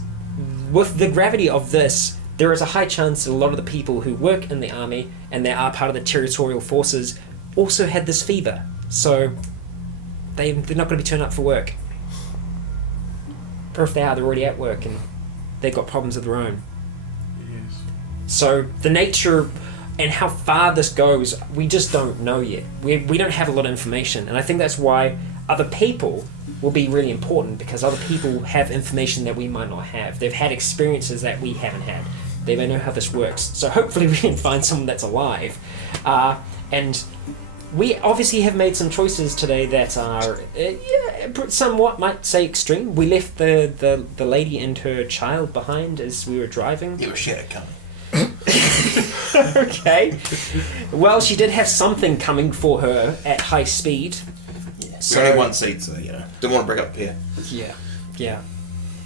with the gravity of this, there is a high chance that a lot of the people who work in the army and that are part of the territorial forces also had this fever. So they're not going to be turning up for work. Or if they are, they're already at work and they've got problems of their own. Yes. So the nature and how far this goes, we just don't know yet. We don't have a lot of information, and I think that's why other people will be really important, because other people have information that we might not have. They've had experiences that we haven't had. They may know how this works. So hopefully we can find someone that's alive. And we obviously have made some choices today that are somewhat, might say, extreme. We left the lady and her child behind as we were driving. You were shit coming. Okay. Well, she did have something coming for her at high speed. Yeah. So- Only one seat, so didn't want to break up here. Yeah.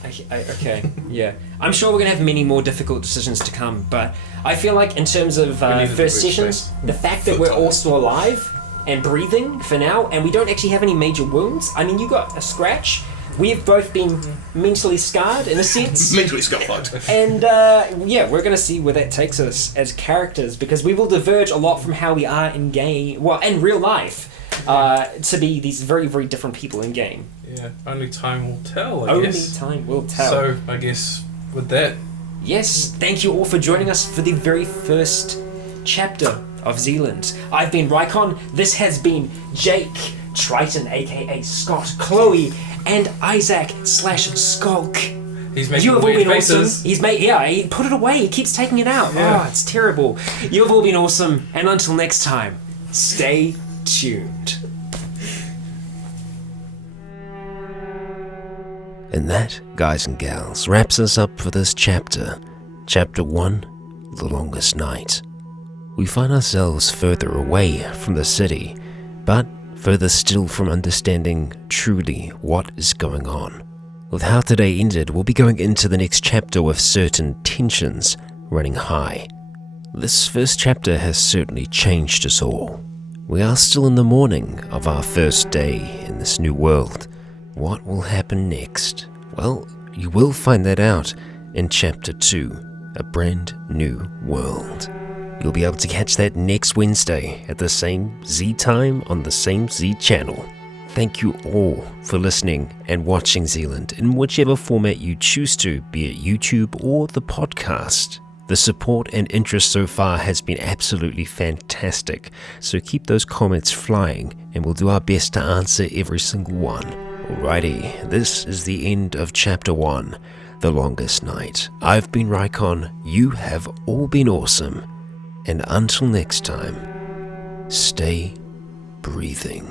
Okay, yeah. I'm sure we're going to have many more difficult decisions to come, but I feel like in terms of first sessions, the fact that we're all still alive and breathing for now, and we don't actually have any major wounds. I mean, you got a scratch. We've both been mentally scarred, in a sense. Mentally scuffed. And, we're going to see where that takes us as characters, because we will diverge a lot from how we are in game, well, in real life, to be these very, very different people in game. Yeah, only time will tell, I guess. Only time will tell. So, I guess, with that... Yes, thank you all for joining us for the very first chapter of Zealand. I've been Rycon, this has been Jake, Triton, aka Scott, Chloe, and Isaac/Skulk. He's making You have all weird been faces. awesome. He put it away, he keeps taking it out. Yeah. Oh, it's terrible. You have all been awesome, and until next time, stay tuned. And that, guys and gals, wraps us up for this chapter. Chapter 1, The Longest Night. We find ourselves further away from the city, but further still from understanding truly what is going on. With how today ended, we'll be going into the next chapter with certain tensions running high. This first chapter has certainly changed us all. We are still in the morning of our first day in this new world. What will happen next? Well, you will find that out in Chapter 2, A Brand New World. You'll be able to catch that next Wednesday at the same Z time on the same Z channel. Thank you all for listening and watching Zealand in whichever format you choose to, be it YouTube or the podcast. The support and interest so far has been absolutely fantastic, so keep those comments flying and we'll do our best to answer every single one. Alrighty, this is the end of Chapter 1, The Longest Night. I've been Rycon, you have all been awesome, and until next time, stay breathing.